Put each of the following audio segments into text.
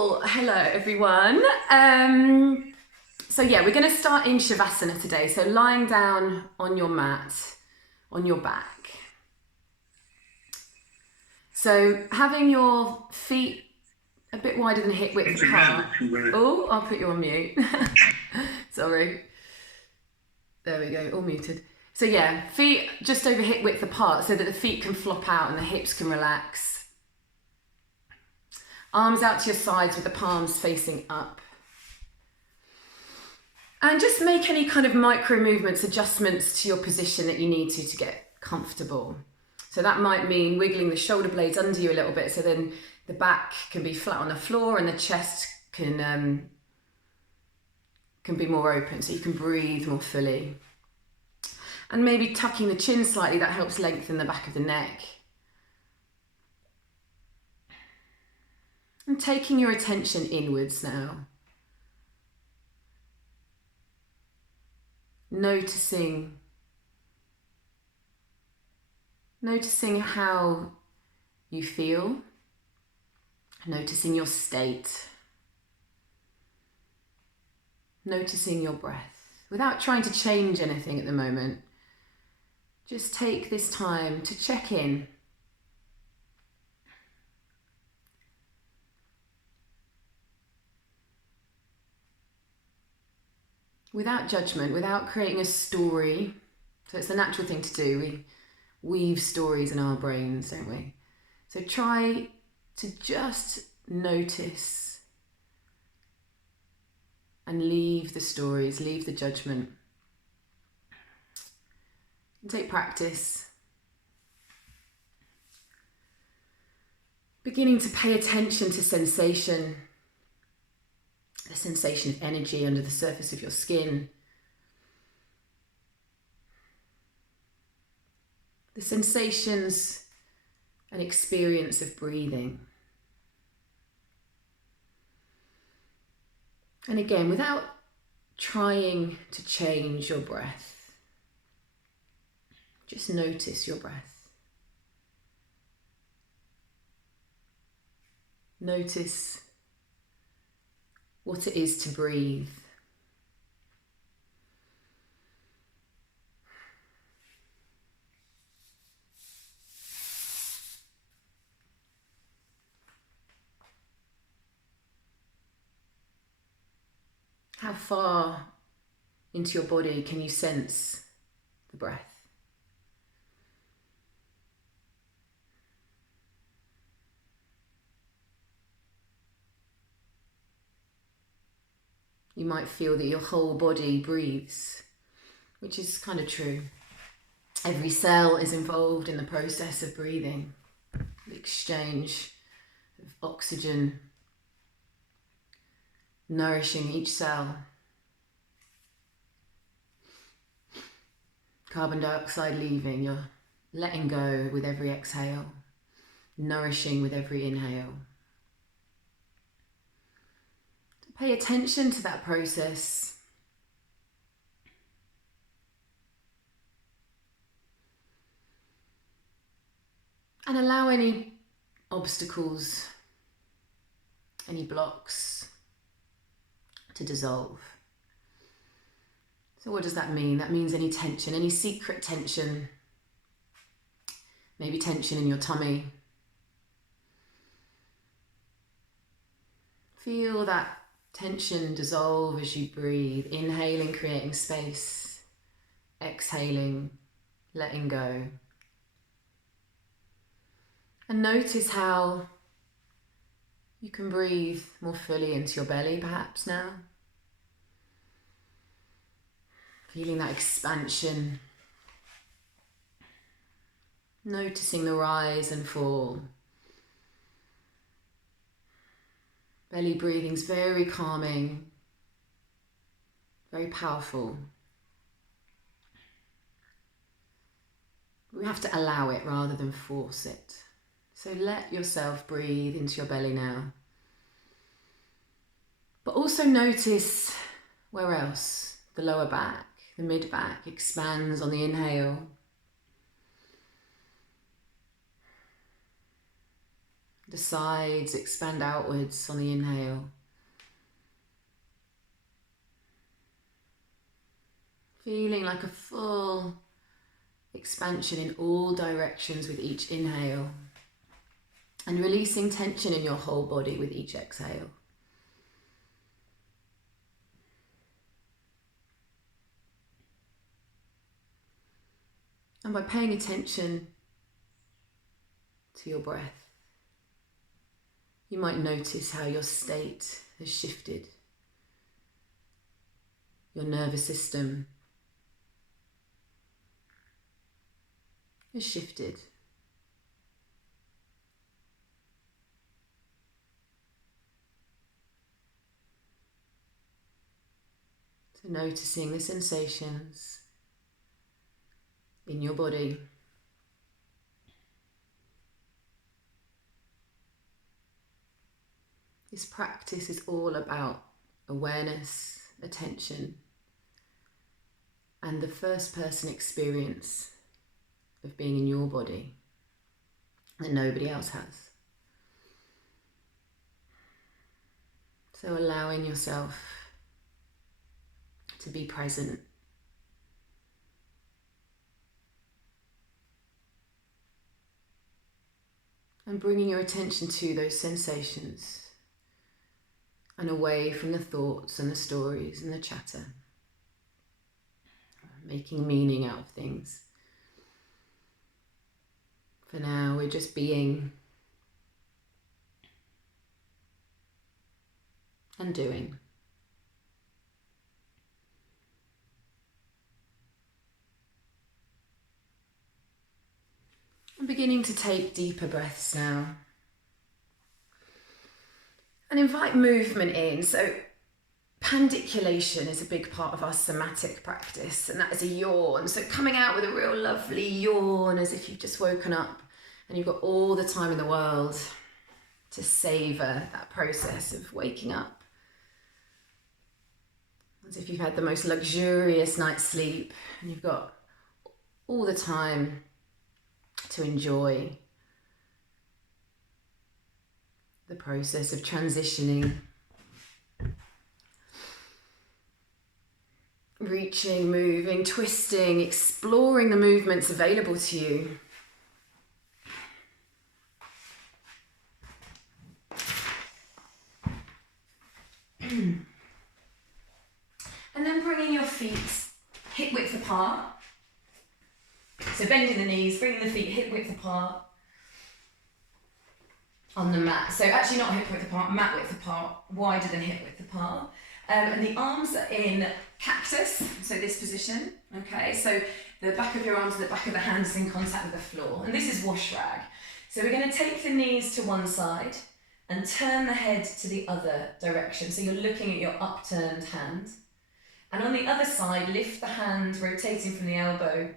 Cool. Hello, everyone. So yeah, we're going to start in Shavasana today. So lying down on your mat, on your back. So having your feet a bit wider than hip width apart. Oh, I'll put you on mute. Sorry. There we go, all muted. So yeah, feet just over hip width apart so that the feet can flop out and the hips can relax. Arms out to your sides with the palms facing up. And just make any kind of micro movements, adjustments to your position that you need to get comfortable. So that might mean wiggling the shoulder blades under you a little bit so then the back can be flat on the floor and the chest can be more open so you can breathe more fully. And maybe tucking the chin slightly, that helps lengthen the back of the neck. And taking your attention inwards now. Noticing how you feel, noticing your state, noticing your breath, without trying to change anything at the moment. Just take this time to check in. Without judgment, without creating a story. So it's the natural thing to do. We weave stories in our brains, don't we? So try to just notice and leave the stories, leave the judgment. And take practice. Beginning to pay attention to sensation. The sensation of energy under the surface of your skin. The sensations and experience of breathing. And again, without trying to change your breath, just notice your breath. Notice what it is to breathe. How far into your body can you sense the breath? You might feel that your whole body breathes, which is kind of true. Every cell is involved in the process of breathing, the exchange of oxygen, nourishing each cell. Carbon dioxide leaving, you're letting go with every exhale, nourishing with every inhale. Pay attention to that process. And allow any obstacles, any blocks to dissolve. So what does that mean? That means any tension, any secret tension, maybe tension in your tummy. Feel that tension dissolve as you breathe, inhaling, creating space, exhaling, letting go. And notice how you can breathe more fully into your belly perhaps now. Feeling that expansion. Noticing the rise and fall. Belly breathing's very calming, very powerful. We have to allow it rather than force it. So let yourself breathe into your belly now. But also notice where else? The lower back, the mid back expands on the inhale. The sides expand outwards on the inhale. Feeling like a full expansion in all directions with each inhale. And releasing tension in your whole body with each exhale. And by paying attention to your breath, you might notice how your state has shifted. Your nervous system has shifted. So noticing the sensations in your body. This practice is all about awareness, attention, and the first person experience of being in your body that nobody else has. So allowing yourself to be present. And bringing your attention to those sensations and away from the thoughts and the stories and the chatter. Making meaning out of things. For now, we're just being and doing. I'm beginning to take deeper breaths now. And invite movement in. So pandiculation is a big part of our somatic practice, and that is a yawn. So coming out with a real lovely yawn as if you've just woken up and you've got all the time in the world to savour that process of waking up. As if you've had the most luxurious night's sleep and you've got all the time to enjoy the process of transitioning, reaching, moving, twisting, exploring the movements available to you. And then bringing your feet hip width apart. So bending the knees, bringing the feet hip width apart on the mat. So actually not hip width apart, mat width apart, wider than hip width apart. And the arms are in cactus, so this position, okay? So the back of your arms and the back of the hands is in contact with the floor. And this is wash rag. So we're going to take the knees to one side and turn the head to the other direction. So you're looking at your upturned hand. And on the other side, lift the hand, rotating from the elbow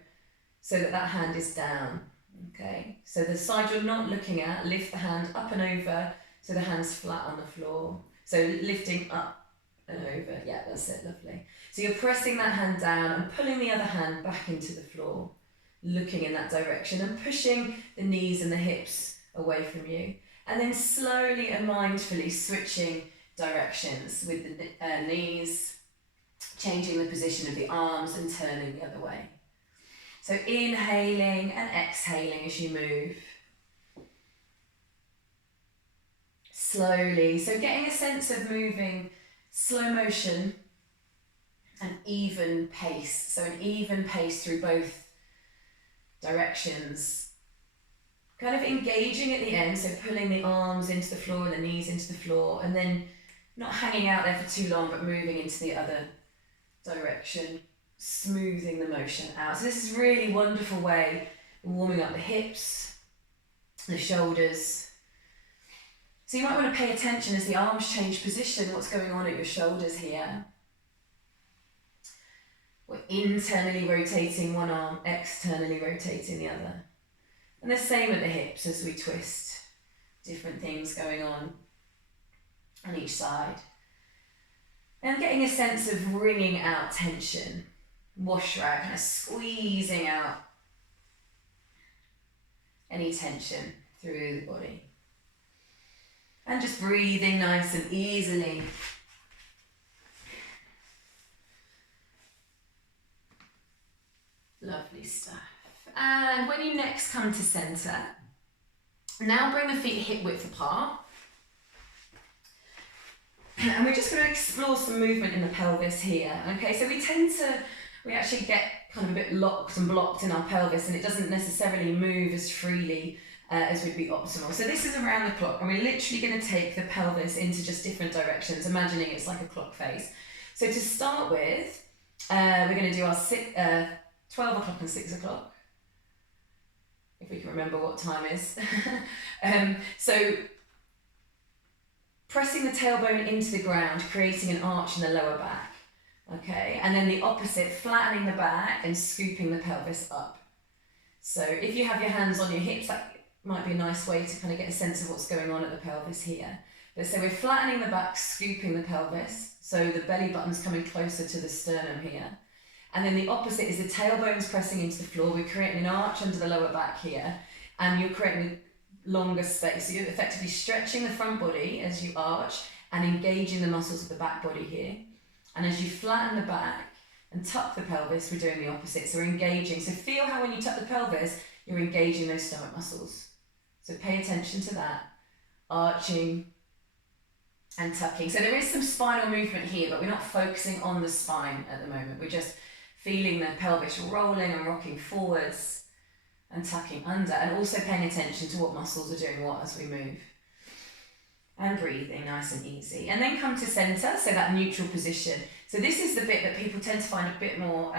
so that that hand is down, okay? So the side you're not looking at, lift the hand up and over so the hand's flat on the floor. So lifting up and over, yeah, that's it, lovely. So you're pressing that hand down and pulling the other hand back into the floor, looking in that direction and pushing the knees and the hips away from you. And then slowly and mindfully switching directions with the knees, changing the position of the arms and turning the other way. So inhaling and exhaling as you move. Slowly, so getting a sense of moving slow motion and even pace. So an even pace through both directions. Kind of engaging at the end, so pulling the arms into the floor and the knees into the floor, and then not hanging out there for too long, but moving into the other direction, smoothing the motion out. So this is a really wonderful way of warming up the hips, the shoulders. So you might want to pay attention as the arms change position, what's going on at your shoulders here. We're internally rotating one arm, externally rotating the other. And the same at the hips as we twist, different things going on each side. And getting a sense of wringing out tension, wash rag, kind of squeezing out any tension through the body. And just breathing nice and easily. Lovely stuff. And when you next come to centre, now bring the feet hip width apart. And we're just going to explore some movement in the pelvis here. Okay, so we actually get kind of a bit locked and blocked in our pelvis, and it doesn't necessarily move as freely as would be optimal. So this is around the clock, and we're literally going to take the pelvis into just different directions, imagining it's like a clock face. So to start with, we're going to do our 12 o'clock and 6 o'clock, if we can remember what time is. So pressing the tailbone into the ground, creating an arch in the lower back. Okay, and then the opposite, flattening the back and scooping the pelvis up. So if you have your hands on your hips, that might be a nice way to kind of get a sense of what's going on at the pelvis here. But so we're flattening the back, scooping the pelvis, so the belly button's coming closer to the sternum here. And then the opposite is the tailbone's pressing into the floor. We're creating an arch under the lower back here, and you're creating a longer space. So you're effectively stretching the front body as you arch and engaging the muscles of the back body here. And as you flatten the back and tuck the pelvis, we're doing the opposite. So we're engaging. So feel how when you tuck the pelvis, you're engaging those stomach muscles. So pay attention to that. Arching and tucking. So there is some spinal movement here, but we're not focusing on the spine at the moment. We're just feeling the pelvis rolling and rocking forwards and tucking under, and also paying attention to what muscles are doing what as we move. And breathing nice and easy. And then come to centre, so that neutral position. So this is the bit that people tend to find a bit more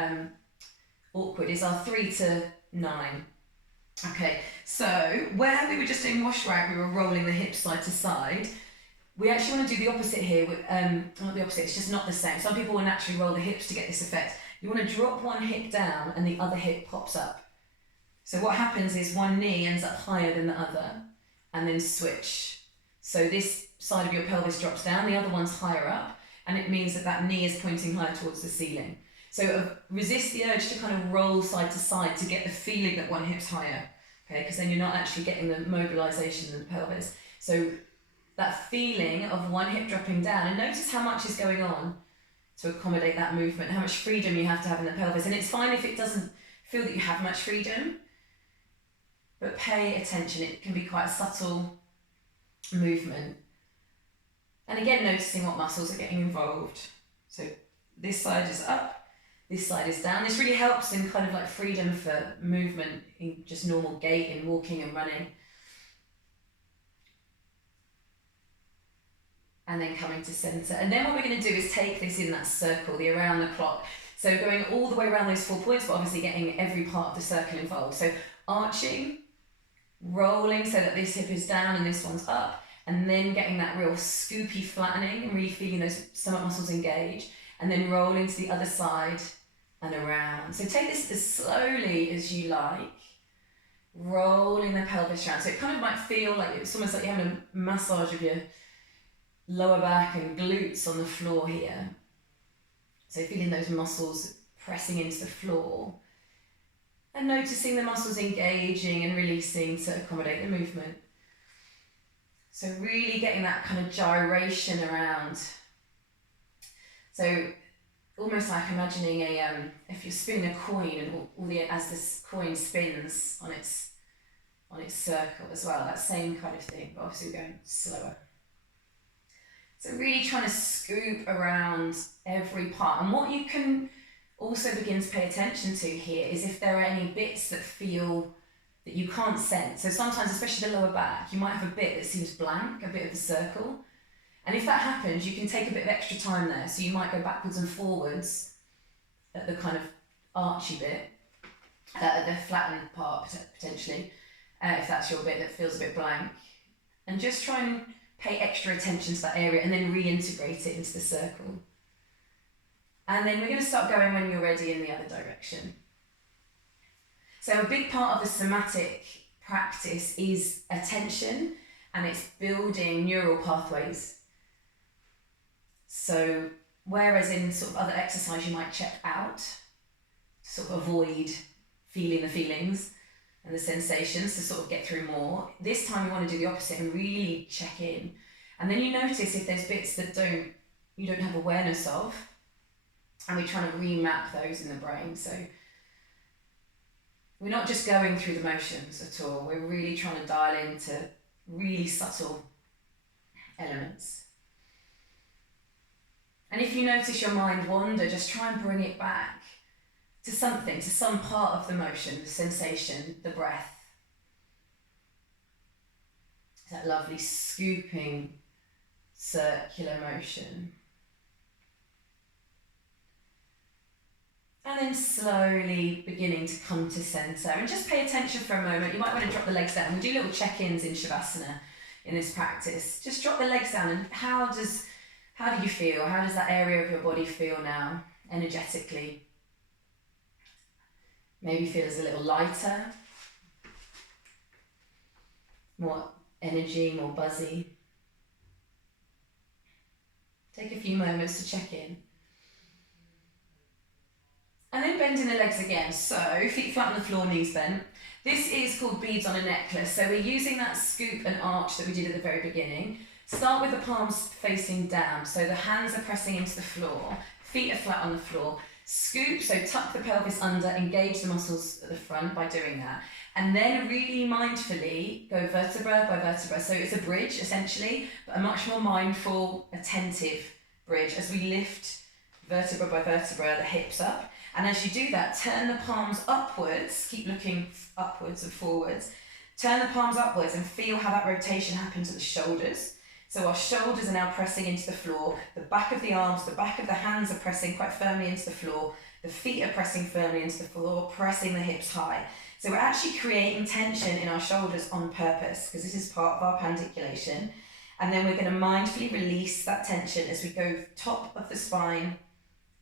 awkward, is our 3 to 9. Okay, so where we were just doing wash rag, we were rolling the hips side to side. We actually want to do the opposite here. Not the opposite, it's just not the same. Some people will naturally roll the hips to get this effect. You want to drop one hip down and the other hip pops up. So what happens is one knee ends up higher than the other, and then switch. So this side of your pelvis drops down, the other one's higher up, and it means that that knee is pointing higher towards the ceiling. So resist the urge to kind of roll side to side to get the feeling that one hip's higher, okay? Because then you're not actually getting the mobilization in the pelvis. So that feeling of one hip dropping down, and notice how much is going on to accommodate that movement, how much freedom you have to have in the pelvis. And it's fine if it doesn't feel that you have much freedom, but pay attention. It can be quite a subtle movement. And again, noticing what muscles are getting involved. So this side is up, this side is down. This really helps in kind of like freedom for movement in just normal gait and walking and running. And then coming to centre. And then what we're going to do is take this in that circle, the around the clock. So going all the way around those 4 points, but obviously getting every part of the circle involved. So arching, rolling so that this hip is down and this one's up, and then getting that real scoopy flattening and really feeling those stomach muscles engage, and then rolling to the other side and around. So take this as slowly as you like, rolling the pelvis around. So it kind of might feel like it's almost like you're having a massage of your lower back and glutes on the floor here. So feeling those muscles pressing into the floor and noticing the muscles engaging and releasing to accommodate the movement. So really getting that kind of gyration around. So almost like imagining if you're spinning a coin and as this coin spins on its circle as well, that same kind of thing, but obviously we're going slower. So really trying to scoop around every part. And what you can also begin to pay attention to here is if there are any bits that feel that you can't sense. So sometimes, especially the lower back, you might have a bit that seems blank, a bit of a circle. And if that happens, you can take a bit of extra time there. So you might go backwards and forwards at the kind of archy bit, at the flattened part potentially, if that's your bit that feels a bit blank. And just try and pay extra attention to that area and then reintegrate it into the circle. And then we're going to start going when you're ready in the other direction. So a big part of the somatic practice is attention, and it's building neural pathways. So whereas in sort of other exercise you might check out, to sort of avoid feeling the feelings and the sensations to sort of get through more, this time you want to do the opposite and really check in. And then you notice if there's bits that you don't have awareness of, and we're trying to remap those in the brain. So we're not just going through the motions at all, we're really trying to dial into really subtle elements. And if you notice your mind wander, just try and bring it back to something, to some part of the motion, the sensation, the breath. That lovely scooping circular motion. And then slowly beginning to come to centre. And just pay attention for a moment. You might want to drop the legs down. We do little check-ins in Shavasana in this practice. Just drop the legs down, and how do you feel? How does that area of your body feel now, energetically? Maybe feels a little lighter, more energy, more buzzy. Take a few moments to check in. And then bending the legs again. So feet flat on the floor, knees bent. This is called beads on a necklace. So we're using that scoop and arch that we did at the very beginning. Start with the palms facing down. So the hands are pressing into the floor. Feet are flat on the floor. Scoop, so tuck the pelvis under, engage the muscles at the front by doing that. And then really mindfully go vertebra by vertebra. So it's a bridge essentially, but a much more mindful, attentive bridge as we lift vertebra by vertebra, the hips up. And as you do that, turn the palms upwards, keep looking upwards and forwards. Turn the palms upwards and feel how that rotation happens at the shoulders. So our shoulders are now pressing into the floor, the back of the arms, the back of the hands are pressing quite firmly into the floor, the feet are pressing firmly into the floor, pressing the hips high. So we're actually creating tension in our shoulders on purpose, because this is part of our pandiculation. And then we're going to mindfully release that tension as we go top of the spine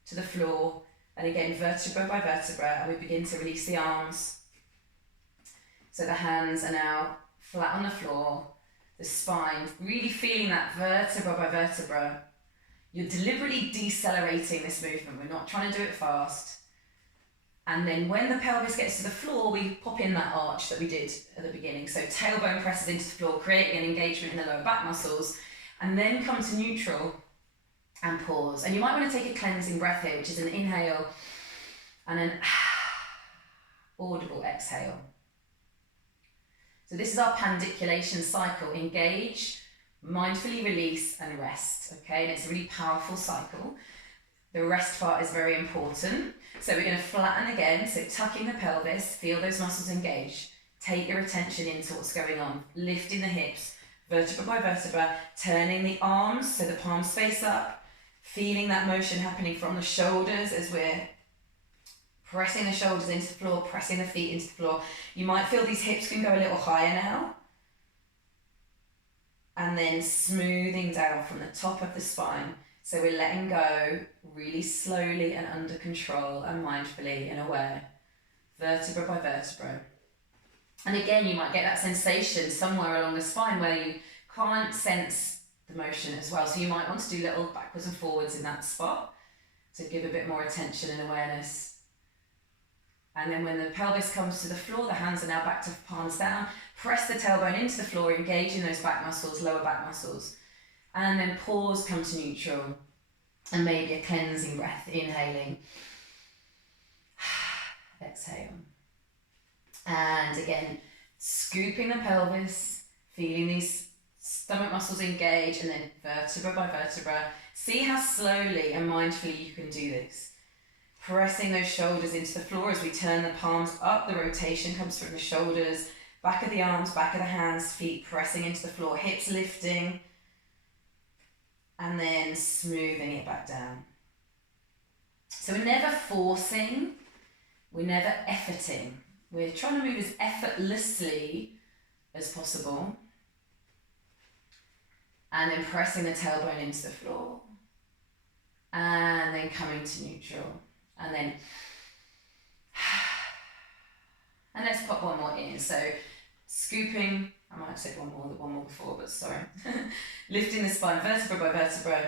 to the floor, and again vertebra by vertebra, and we begin to release the arms. So the hands are now flat on the floor, the spine, really feeling that vertebra by vertebra. You're deliberately decelerating this movement. We're not trying to do it fast. And then when the pelvis gets to the floor, we pop in that arch that we did at the beginning. So tailbone presses into the floor, creating an engagement in the lower back muscles, and then come to neutral and pause. And you might want to take a cleansing breath here, which is an inhale and an audible exhale. So this is our pandiculation cycle. Engage, mindfully release, and rest. Okay, and it's a really powerful cycle. The rest part is very important. So we're going to flatten again, so tucking the pelvis, feel those muscles engage. Take your attention into what's going on. Lifting the hips, vertebra by vertebra, turning the arms, so the palms face up, feeling that motion happening from the shoulders as we're pressing the shoulders into the floor, pressing the feet into the floor. You might feel these hips can go a little higher now. And then smoothing down from the top of the spine. So we're letting go really slowly and under control and mindfully and aware, vertebra by vertebra. And again, you might get that sensation somewhere along the spine where you can't sense the motion as well. So you might want to do little backwards and forwards in that spot to give a bit more attention and awareness. And then when the pelvis comes to the floor, the hands are now back to palms down. Press the tailbone into the floor, engaging those back muscles, lower back muscles. And then pause, come to neutral. And maybe a cleansing breath, inhaling. Exhale. And again, scooping the pelvis, feeling these stomach muscles engage, and then vertebra by vertebra. See how slowly and mindfully you can do this. Pressing those shoulders into the floor as we turn the palms up. The rotation comes from the shoulders, back of the arms, back of the hands, feet pressing into the floor, hips lifting, and then smoothing it back down. So we're never forcing, we're never efforting. We're trying to move as effortlessly as possible. And then pressing the tailbone into the floor. And then coming to neutral. And then, and let's pop one more in. So scooping, I might have said one more before, but sorry. Lifting the spine, vertebra by vertebra.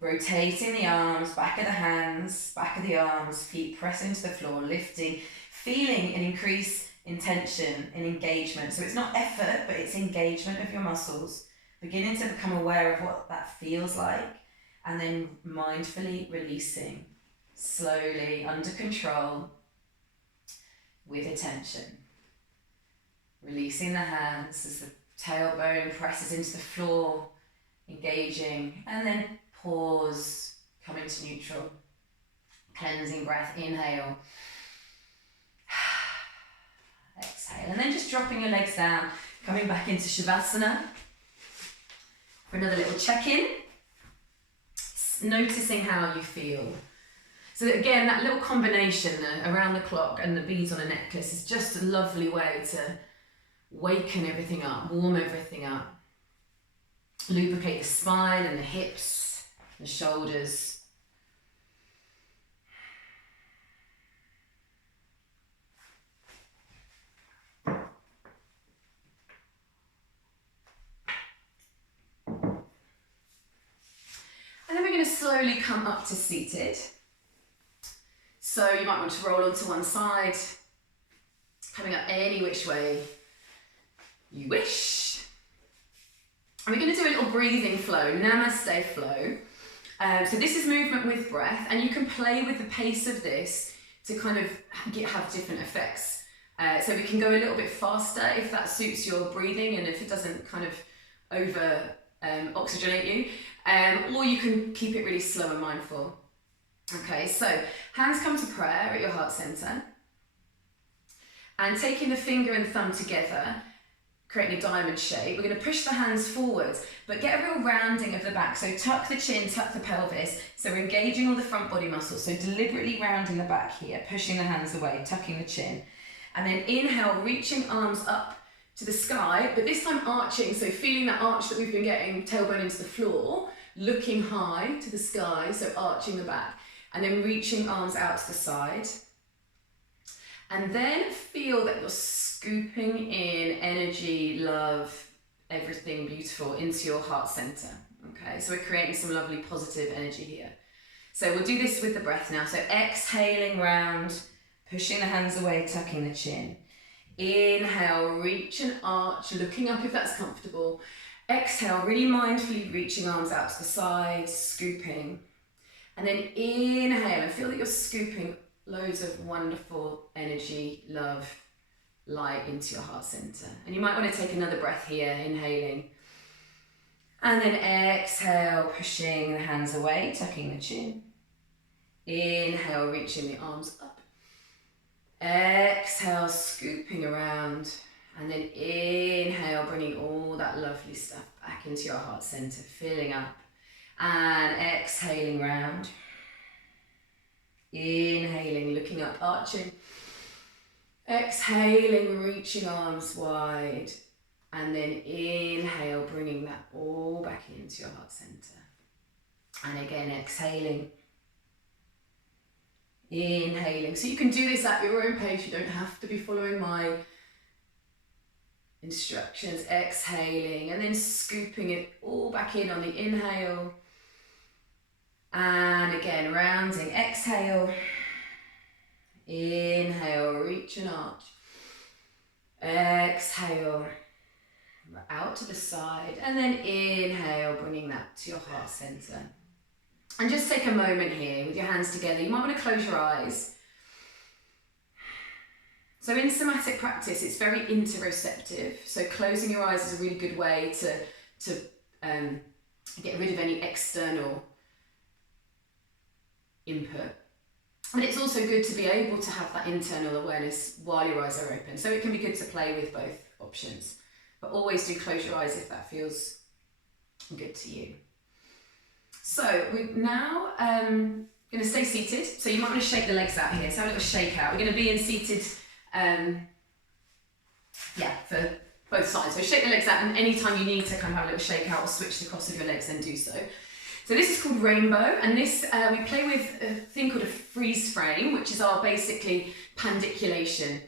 Rotating the arms, back of the hands, back of the arms, feet pressing to the floor, lifting, feeling an increase in tension, in engagement. So it's not effort, but it's engagement of your muscles. beginning to become aware of what that feels like, and then mindfully releasing, slowly, under control, with attention. Releasing the hands as the tailbone presses into the floor, engaging, and then pause, coming to neutral. Cleansing breath, inhale. Exhale, and then just dropping your legs down, coming back into Shavasana for another little check-in. Noticing how you feel. So that, again, that little combination around the clock and the beads on a necklace is just a lovely way to waken everything up, warm everything up, lubricate the spine and the hips, the shoulders. And then we're going to slowly come up to seated. So you might want to roll onto one side, coming up any which way you wish. And we're going to do a little breathing flow, namaste flow. So this is movement with breath, and you can play with the pace of this to kind of have different effects. So we can go a little bit faster if that suits your breathing and if it doesn't kind of over oxygenate you. Or you can keep it really slow and mindful. Okay, so hands come to prayer at your heart center. And taking the finger and thumb together, creating a diamond shape, we're going to push the hands forwards, but get a real rounding of the back. So tuck the chin, tuck the pelvis. So we're engaging all the front body muscles. So deliberately rounding the back here, pushing the hands away, tucking the chin. And then inhale, reaching arms up to the sky, but this time arching. So feeling that arch that we've been getting, tailbone into the floor, looking high to the sky, so arching the back. And then reaching arms out to the side. And then feel that you're scooping in energy, love, everything beautiful into your heart center. Okay, so we're creating some lovely positive energy here. So we'll do this with the breath now. So exhaling round, pushing the hands away, tucking the chin. Inhale, reach and arch, looking up if that's comfortable. Exhale, really mindfully reaching arms out to the side, scooping. And then inhale and feel that you're scooping loads of wonderful energy, love, light into your heart center. And you might want to take another breath here, inhaling. And then exhale, pushing the hands away, tucking the chin. Inhale, reaching the arms up. Exhale, scooping around. And then inhale, bringing all that lovely stuff back into your heart center, filling up. And exhaling round. Inhaling, looking up, arching. Exhaling, reaching arms wide. And then inhale, bringing that all back into your heart center. And again, exhaling. Inhaling. So you can do this at your own pace. You don't have to be following my instructions. Exhaling and then scooping it all back in on the inhale. And again, rounding. Exhale. Inhale, reach and arch. Exhale. Out to the side. And then inhale, bringing that to your heart center. And just take a moment here with your hands together. You might want to close your eyes. So in somatic practice, it's very interoceptive. So closing your eyes is a really good way to get rid of any external input. And it's also good to be able to have that internal awareness while your eyes are open. So it can be good to play with both options. But always do close your eyes if that feels good to you. So we're now going to stay seated. So you might want to shake the legs out here. So have a little shake out. We're going to be in seated, for both sides. So shake the legs out, and anytime you need to kind of have a little shake out or switch the cross of your legs, then do so. So this is called rainbow, and this we play with a thing called a freeze frame, which is our basically pandiculation,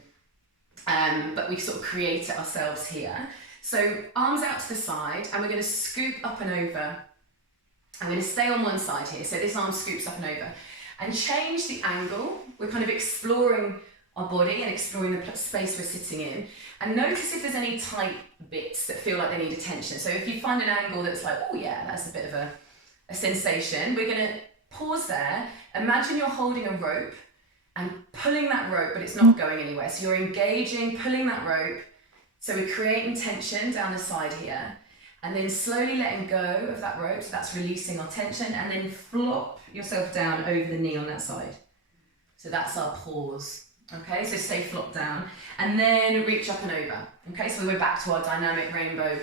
but we sort of create it ourselves here. So arms out to the side, and we're going to scoop up and over. I'm going to stay on one side here, so this arm scoops up and over, and change the angle. We're kind of exploring our body and exploring the space we're sitting in, And notice if there's any tight bits that feel like they need attention. So if you find an angle that's like, oh yeah, that's a bit of a sensation, we're going to pause there. Imagine you're holding a rope and pulling that rope, but it's not going anywhere. So you're engaging, pulling that rope. So we're creating tension down the side here, and then slowly letting go of that rope. So that's releasing our tension, and then flop yourself down over the knee on that side. So that's our pause. Okay, so stay flopped down, and then reach up and over. Okay, so we're back to our dynamic rainbow.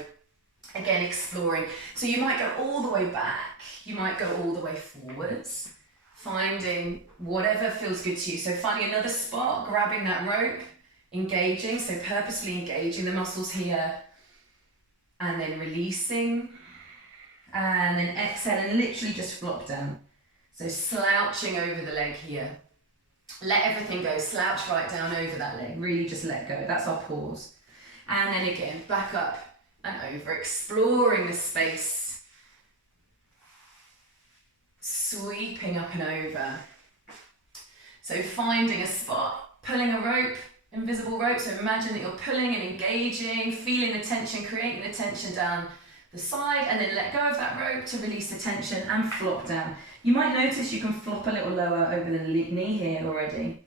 Again, exploring. So you might go all the way back, you might go all the way forwards, finding whatever feels good to you. So finding another spot, grabbing that rope, engaging, so purposely engaging the muscles here, and then releasing, and then exhale and literally just flop down. So slouching over the leg here. Let everything go, slouch right down over that leg, really just let go. That's our pause. And then again, back up and over, exploring the space, sweeping up and over. So finding a spot, pulling a rope, invisible rope, so imagine that you're pulling and engaging, feeling the tension, creating the tension down the side, and then let go of that rope to release the tension and flop down. You might notice you can flop a little lower over the knee here already.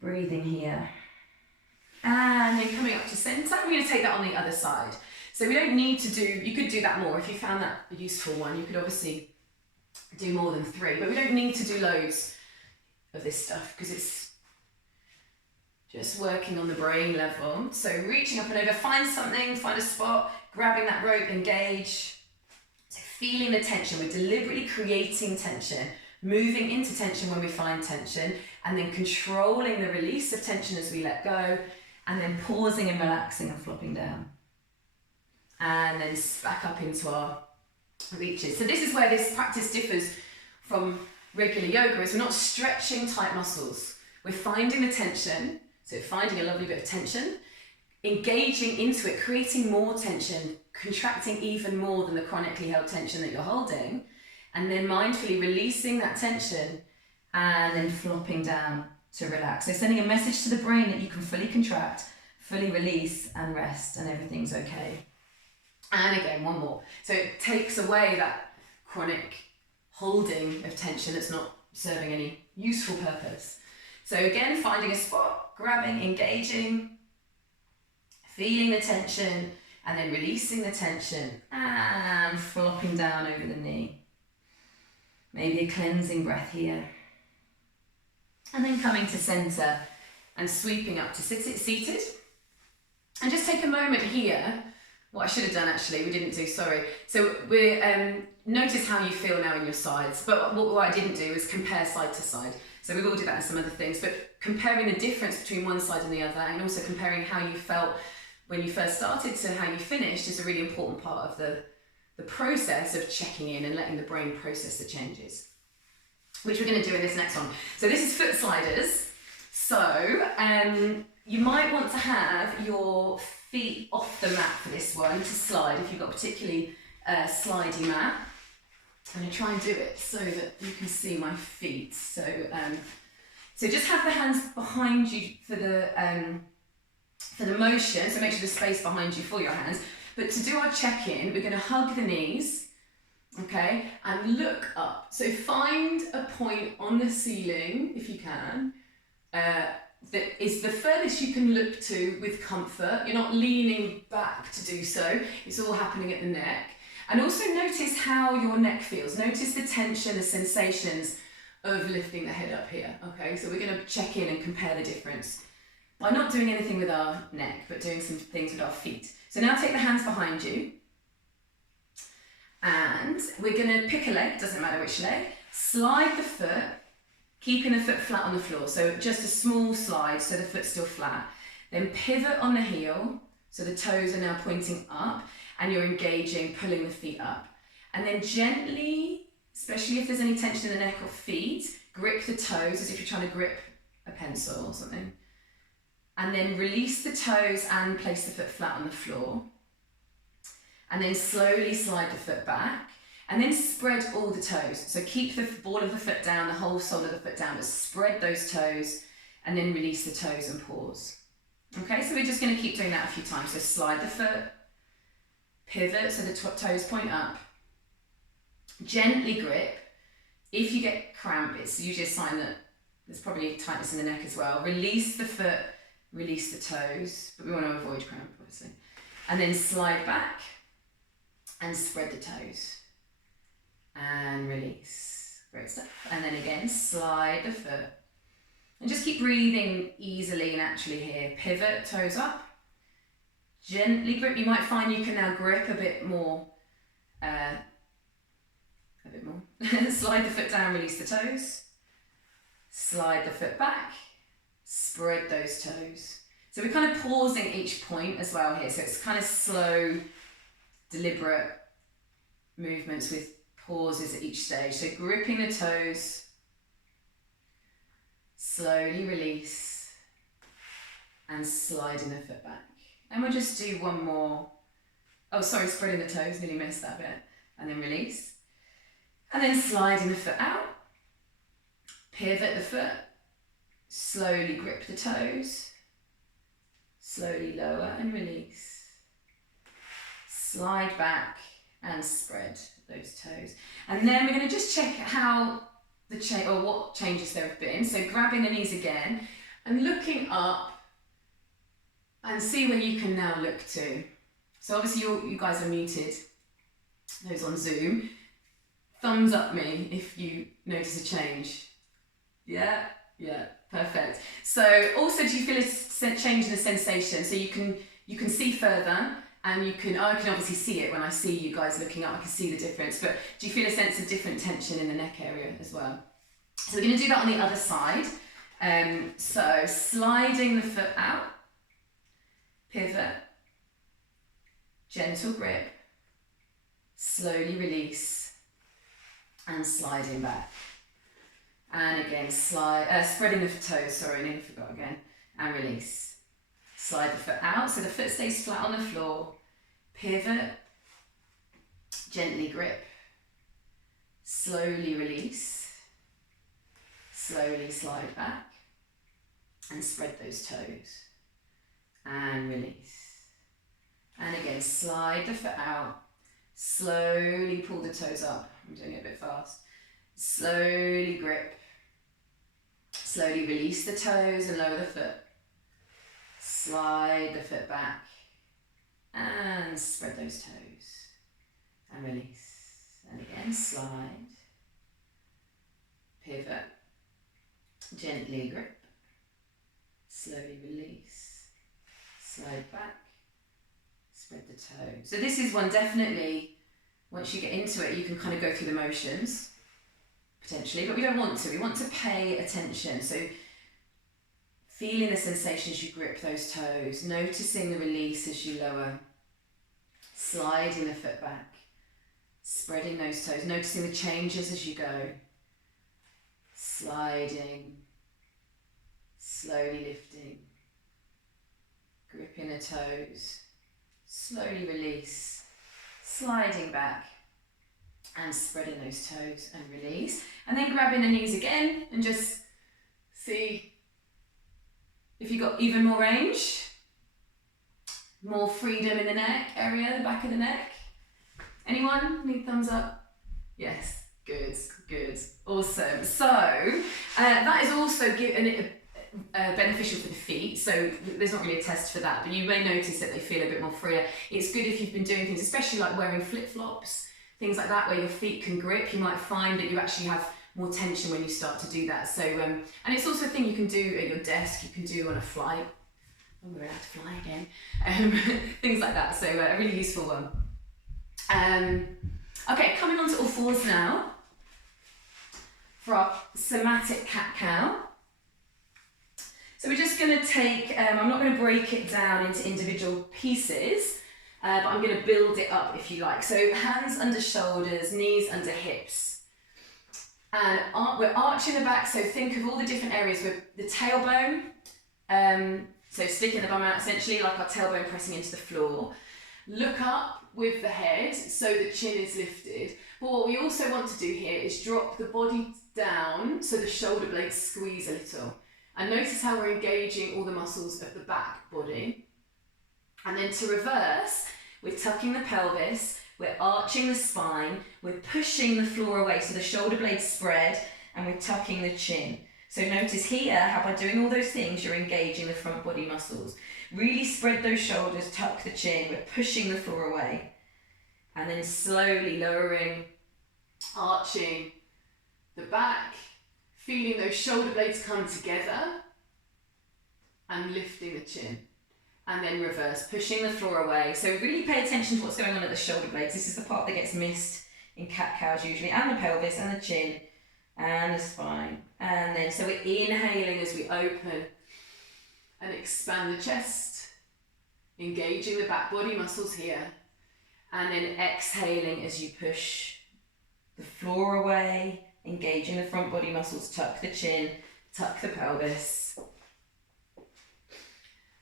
Breathing here. And then coming up to centre, we're going to take that on the other side. So we don't need to do, you could do that more if you found that a useful one. You could obviously do more than 3, but we don't need to do loads of this stuff because it's just working on the brain level. So reaching up and over, find something, find a spot, grabbing that rope, engage. So feeling the tension, we're deliberately creating tension, moving into tension when we find tension, and then controlling the release of tension as we let go, and then pausing and relaxing and flopping down. And then back up into our reaches. So this is where this practice differs from regular yoga, is we're not stretching tight muscles. We're finding the tension, so finding a lovely bit of tension, engaging into it, creating more tension, contracting even more than the chronically held tension that you're holding, and then mindfully releasing that tension and then flopping down to relax. So sending a message to the brain that you can fully contract, fully release and rest, and everything's okay. And again, one more. So it takes away that chronic holding of tension that's not serving any useful purpose. So again, finding a spot, grabbing, engaging, feeling the tension, and then releasing the tension and flopping down over the knee. Maybe a cleansing breath here. And then coming to centre and sweeping up to seated. And just take a moment here. What I should have done actually, we didn't do, sorry. So we notice how you feel now in your sides, but what I didn't do is compare side to side. So we will do that in some other things, but comparing the difference between one side and the other, and also comparing how you felt when you first started to how you finished, is a really important part of the process of checking in and letting the brain process the changes, which we're going to do in this next one. So this is foot sliders. So you might want to have your feet off the mat for this one to slide if you've got a particularly slidey mat. I'm going to try and do it so that you can see my feet. So just have the hands behind you for the motion, so make sure there's space behind you for your hands. But to do our check-in, we're going to hug the knees, okay, and look up. So find a point on the ceiling, if you can, that is the furthest you can look to with comfort. You're not leaning back to do so. It's all happening at the neck. And also notice how your neck feels. Notice the tension, the sensations of lifting the head up here, okay? So we're going to check in and compare the difference by not doing anything with our neck, but doing some things with our feet. So now take the hands behind you, and we're going to pick a leg, doesn't matter which leg, slide the foot, keeping the foot flat on the floor, so just a small slide so the foot's still flat. Then pivot on the heel, so the toes are now pointing up, and you're engaging, pulling the feet up. And then gently, especially if there's any tension in the neck or feet, grip the toes as if you're trying to grip a pencil or something. And then release the toes and place the foot flat on the floor. And then slowly slide the foot back. And then spread all the toes. So keep the ball of the foot down, the whole sole of the foot down, but spread those toes and then release the toes and pause. Okay, so we're just going to keep doing that a few times. So slide the foot, pivot so the toes point up, gently grip. If you get cramp, it's usually a sign that there's probably tightness in the neck as well. Release the foot, release the toes, but we want to avoid cramp, obviously. And then slide back and spread the toes. And release. Great stuff. And then again, slide the foot. And just keep breathing easily, naturally here. Pivot, toes up. Gently grip. You might find you can now grip a bit more. Slide the foot down, release the toes. Slide the foot back. Spread those toes. So we're kind of pausing each point as well here. So it's kind of slow, deliberate movements with pauses at each stage. So gripping the toes. Slowly release and sliding the foot back. And we'll just do one more. Oh, sorry, spreading the toes, nearly missed that bit. And then release. And then sliding the foot out. Pivot the foot. Slowly grip the toes. Slowly lower and release. Slide back and spread those toes. And then we're going to just check how what changes there have been. So grabbing the knees again and looking up and see where you can now look to. So obviously you guys are muted, those on Zoom. Thumbs up me if you notice a change. Yeah, perfect. So also, do you feel a change in the sensation? So you can see further, and I can obviously see it when I see you guys looking up. I can see the difference. But do you feel a sense of different tension in the neck area as well? So we're going to do that on the other side. So sliding the foot out, pivot, gentle grip, slowly release, and sliding back. And again, spreading the toes, sorry, I nearly forgot again, and release. Slide the foot out so the foot stays flat on the floor. Pivot, gently grip, slowly release, slowly slide back, and spread those toes. And release. And again, slide the foot out, slowly pull the toes up. I'm doing it a bit fast. Slowly grip, slowly release the toes and lower the foot. Slide the foot back and spread those toes and release. And again, slide, pivot, gently grip, slowly release, slide back, spread the toes. So this is one definitely, once you get into it, you can kind of go through the motions, potentially, but we don't want to. We want to pay attention. So feeling the sensation as you grip those toes, noticing the release as you lower, sliding the foot back, spreading those toes, noticing the changes as you go, sliding, slowly lifting, gripping the toes, slowly release, sliding back and spreading those toes and release, and then grabbing the knees again and just see if you've got even more range, more freedom in the neck area, the back of the neck. Anyone need thumbs up? Yes, good, awesome. So that is also beneficial for the feet, so there's not really a test for that, but you may notice that they feel a bit more freer. It's good if you've been doing things, especially like wearing flip-flops, things like that, where your feet can grip. You might find that you actually have more tension when you start to do that. So and it's also a thing you can do at your desk, you can do on a flight. Oh, we're allowed to fly again. Things like that, so a really useful one. Okay, coming on to all fours now for our somatic cat-cow. So we're just going to take, I'm not going to break it down into individual pieces, but I'm going to build it up if you like. So hands under shoulders, knees under hips. And we're arching the back, so think of all the different areas with the tailbone, so sticking the bum out essentially, like our tailbone pressing into the floor. Look up with the head so the chin is lifted. But what we also want to do here is drop the body down so the shoulder blades squeeze a little. And notice how we're engaging all the muscles of the back body. And then to reverse, we're tucking the pelvis, we're arching the spine, we're pushing the floor away so the shoulder blades spread, and we're tucking the chin. So notice here how by doing all those things, you're engaging the front body muscles. Really spread those shoulders, tuck the chin, we're pushing the floor away. And then slowly lowering, arching the back, feeling those shoulder blades come together and lifting the chin. And then reverse, pushing the floor away. So really pay attention to what's going on at the shoulder blades. This is the part that gets missed in cat-cows usually, and the pelvis and the chin and the spine. And then, so we're inhaling as we open and expand the chest, engaging the back body muscles here. And then exhaling as you push the floor away, engaging the front body muscles, tuck the chin, tuck the pelvis.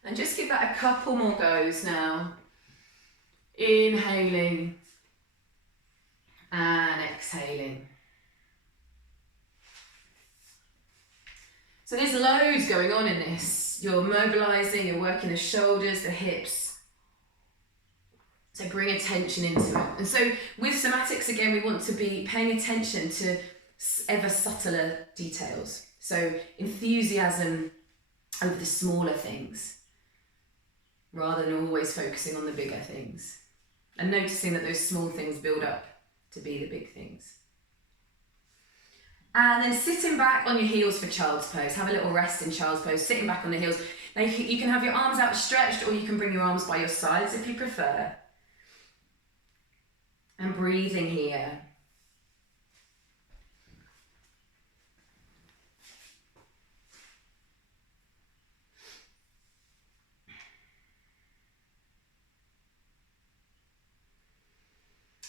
And just give that a couple more goes now. Inhaling and exhaling. So there's loads going on in this. You're mobilizing, you're working the shoulders, the hips. So bring attention into it. And so with somatics, again, we want to be paying attention to ever subtler details. So enthusiasm over the smaller things, rather than always focusing on the bigger things. And noticing that those small things build up to be the big things. And then sitting back on your heels for child's pose. Have a little rest in child's pose, sitting back on the heels. Now you can have your arms outstretched, or you can bring your arms by your sides if you prefer. And breathing here.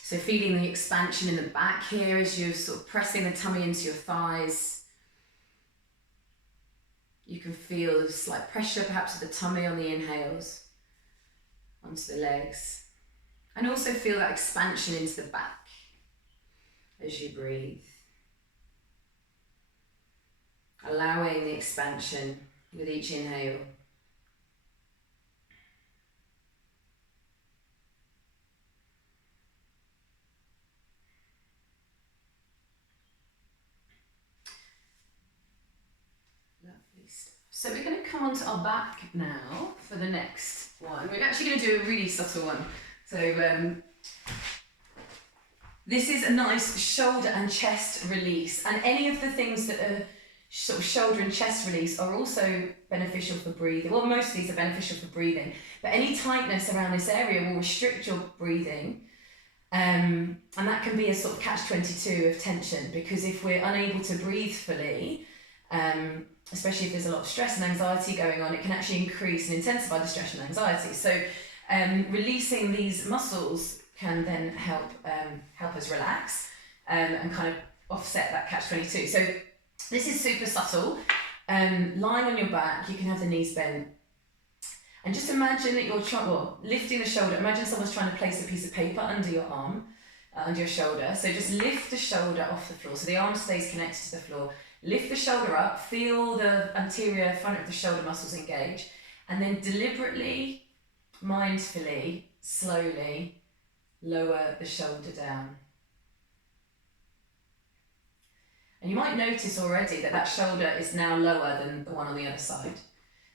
So feeling the expansion in the back here as you're sort of pressing the tummy into your thighs. You can feel the slight pressure perhaps of the tummy on the inhales onto the legs. And also feel that expansion into the back as you breathe. Allowing the expansion with each inhale. So we're going to come onto our back now for the next one. We're actually going to do a really subtle one. So this is a nice shoulder and chest release. And any of the things that are sort of shoulder and chest release are also beneficial for breathing. Well, most of these are beneficial for breathing. But any tightness around this area will restrict your breathing. And that can be a sort of catch-22 of tension, because if we're unable to breathe fully, especially if there's a lot of stress and anxiety going on, it can actually increase and intensify the stress and anxiety. So releasing these muscles can then help us relax and kind of offset that catch-22. So this is super subtle. Lying on your back, you can have the knees bent. And just imagine that you're lifting the shoulder. Imagine someone's trying to place a piece of paper under your arm, under your shoulder. So just lift the shoulder off the floor so the arm stays connected to the floor. Lift the shoulder up, feel the anterior front of the shoulder muscles engage, and then deliberately, mindfully, slowly lower the shoulder down. And you might notice already that that shoulder is now lower than the one on the other side.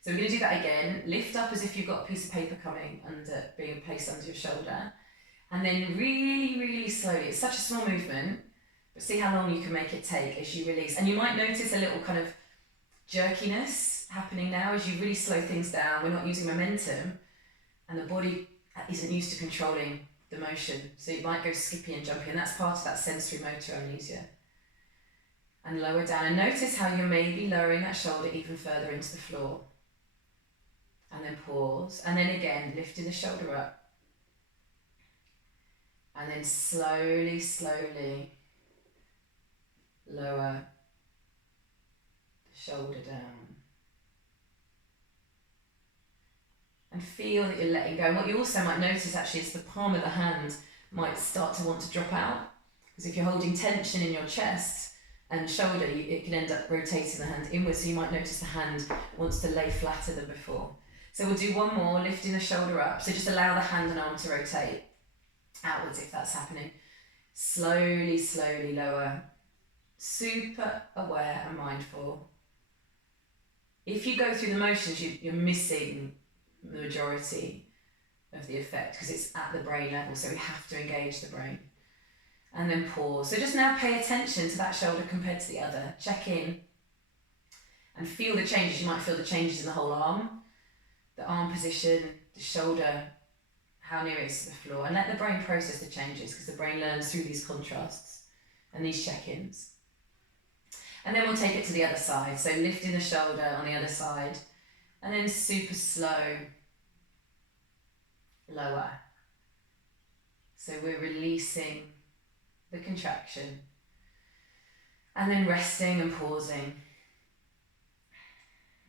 So we're going to do that again. Lift up as if you've got a piece of paper coming under, being placed under your shoulder. And then really, really slowly, it's such a small movement, but see how long you can make it take as you release. And you might notice a little kind of jerkiness happening now as you really slow things down. We're not using momentum, and the body isn't used to controlling the motion. So you might go skippy and jumpy, and that's part of that sensory motor amnesia. And lower down, and notice how you're maybe lowering that shoulder even further into the floor. And then pause, and then again, lifting the shoulder up. And then slowly, slowly lower the shoulder down. And feel that you're letting go. And what you also might notice actually is the palm of the hand might start to want to drop out. Because if you're holding tension in your chest And shoulder, it can end up rotating the hand inwards, so you might notice the hand wants to lay flatter than before. So we'll do one more, lifting the shoulder up. So just allow the hand and arm to rotate outwards if that's happening. Slowly, slowly lower. Super aware and mindful. If you go through the motions, you're missing the majority of the effect because it's at the brain level, so we have to engage the brain. And then pause. So just now pay attention to that shoulder compared to the other. Check in and feel the changes. You might feel the changes in the whole arm, the arm position, the shoulder, how near it is to the floor. And let the brain process the changes because the brain learns through these contrasts and these check-ins. And then we'll take it to the other side. So lifting the shoulder on the other side and then super slow, lower. So we're releasing the contraction, and then resting and pausing,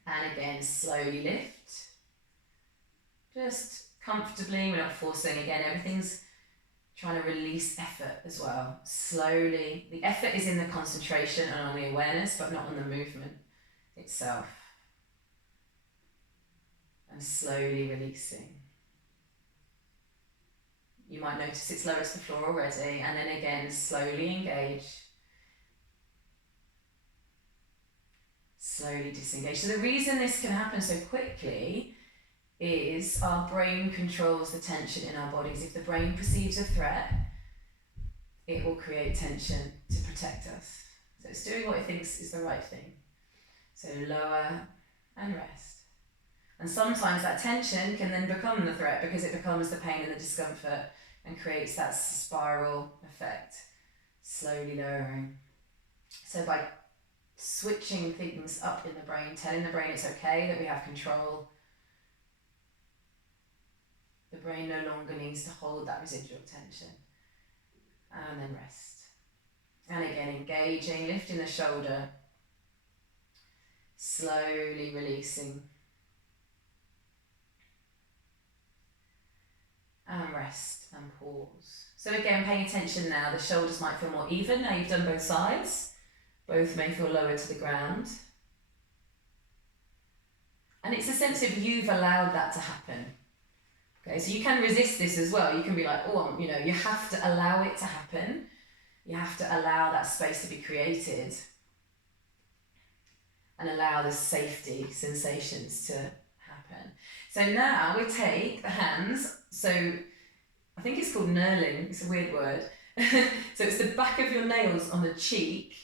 and again slowly lift, just comfortably. We're not forcing. Again, everything's trying to release effort as well. Slowly, the effort is in the concentration and on the awareness, but not on the movement itself, and slowly releasing. You might notice it's lower to the floor already, and then again, slowly engage. Slowly disengage. So the reason this can happen so quickly is our brain controls the tension in our bodies. If the brain perceives a threat, it will create tension to protect us. So it's doing what it thinks is the right thing. So lower and rest. And sometimes that tension can then become the threat because it becomes the pain and the discomfort and creates that spiral effect, slowly lowering. So by switching things up in the brain, telling the brain it's okay, that we have control, the brain no longer needs to hold that residual tension. And then rest. And again, engaging, lifting the shoulder, slowly releasing. And rest and pause. So again, paying attention now, the shoulders might feel more even. Now you've done both sides. Both may feel lower to the ground. And it's a sense of you've allowed that to happen. Okay, so you can resist this as well. You can be like, oh, you know, you have to allow it to happen. You have to allow that space to be created and allow the safety sensations to happen. So now we take the hands, so I think it's called knurling, it's a weird word. So it's the back of your nails on the cheek,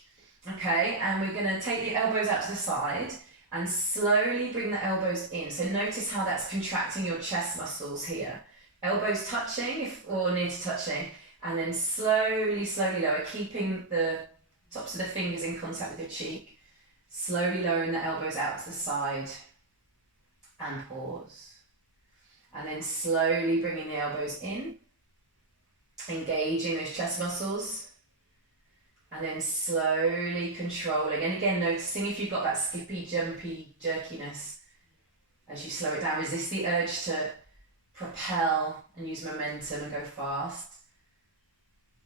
okay, and we're going to take the elbows out to the side and slowly bring the elbows in. So notice how that's contracting your chest muscles here. Elbows touching or near to touching, and then slowly, slowly lower, keeping the tops of the fingers in contact with your cheek. Slowly lowering the elbows out to the side and pause. And then slowly bringing the elbows in, engaging those chest muscles. And then slowly controlling. And again, noticing if you've got that skippy, jumpy, jerkiness as you slow it down. Resist the urge to propel and use momentum and go fast.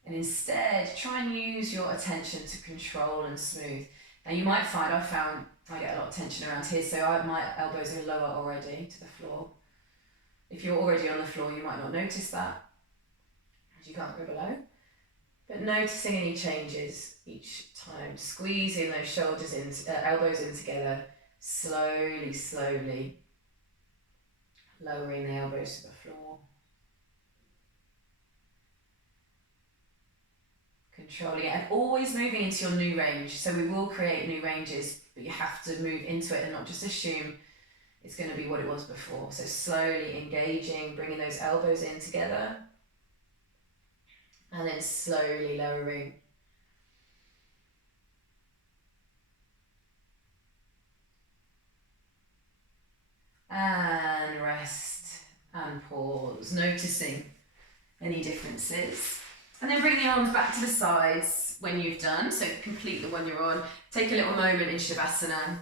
And instead, try and use your attention to control and smooth. Now you might find, I get a lot of tension around here, so my elbows are lower already to the floor. If you're already on the floor, you might not notice that, as you can't go below. But noticing any changes each time, squeezing those shoulders in, elbows in together, slowly, slowly, lowering the elbows to the floor. Controlling it and always moving into your new range. So we will create new ranges, but you have to move into it and not just assume it's going to be what it was before. So slowly engaging, bringing those elbows in together, and then slowly lowering. And rest and pause, noticing any differences. And then bring the arms back to the sides when you've done, so complete the one you're on. Take a little moment in Shavasana.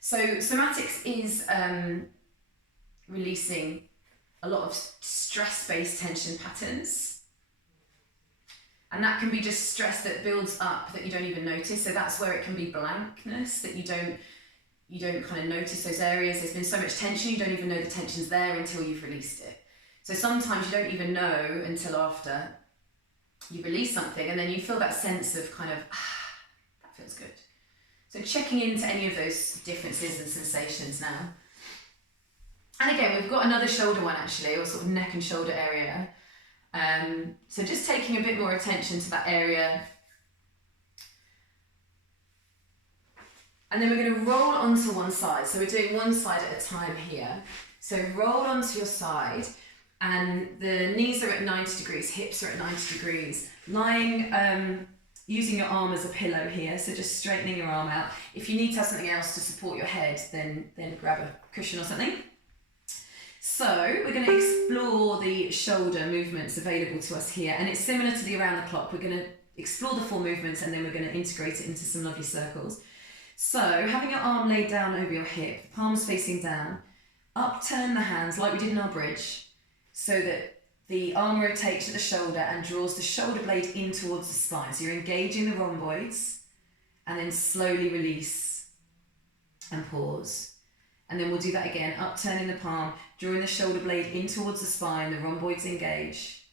So somatics is releasing a lot of stress-based tension patterns. And that can be just stress that builds up that you don't even notice. So that's where it can be blankness, that you don't kind of notice those areas. There's been so much tension, you don't even know the tension's there until you've released it. So sometimes you don't even know until after you release something, and then you feel that sense of kind of, that feels good. So checking into any of those differences and sensations now. And again, we've got another shoulder one actually, or sort of neck and shoulder area. So just taking a bit more attention to that area. And then we're going to roll onto one side. So we're doing one side at a time here. So roll onto your side, and the knees are at 90 degrees, hips are at 90 degrees. Lying, using your arm as a pillow here, so just straightening your arm out. If you need to have something else to support your head, then grab a cushion or something. So we're going to explore the shoulder movements available to us here, and it's similar to the around the clock. We're going to explore the 4 movements, and then we're going to integrate it into some lovely circles. So having your arm laid down over your hip, palms facing down, upturn the hands like we did in our bridge, so that the arm rotates at the shoulder and draws the shoulder blade in towards the spine. So you're engaging the rhomboids, and then slowly release and pause. And then we'll do that again, upturning the palm, drawing the shoulder blade in towards the spine, the rhomboids engage,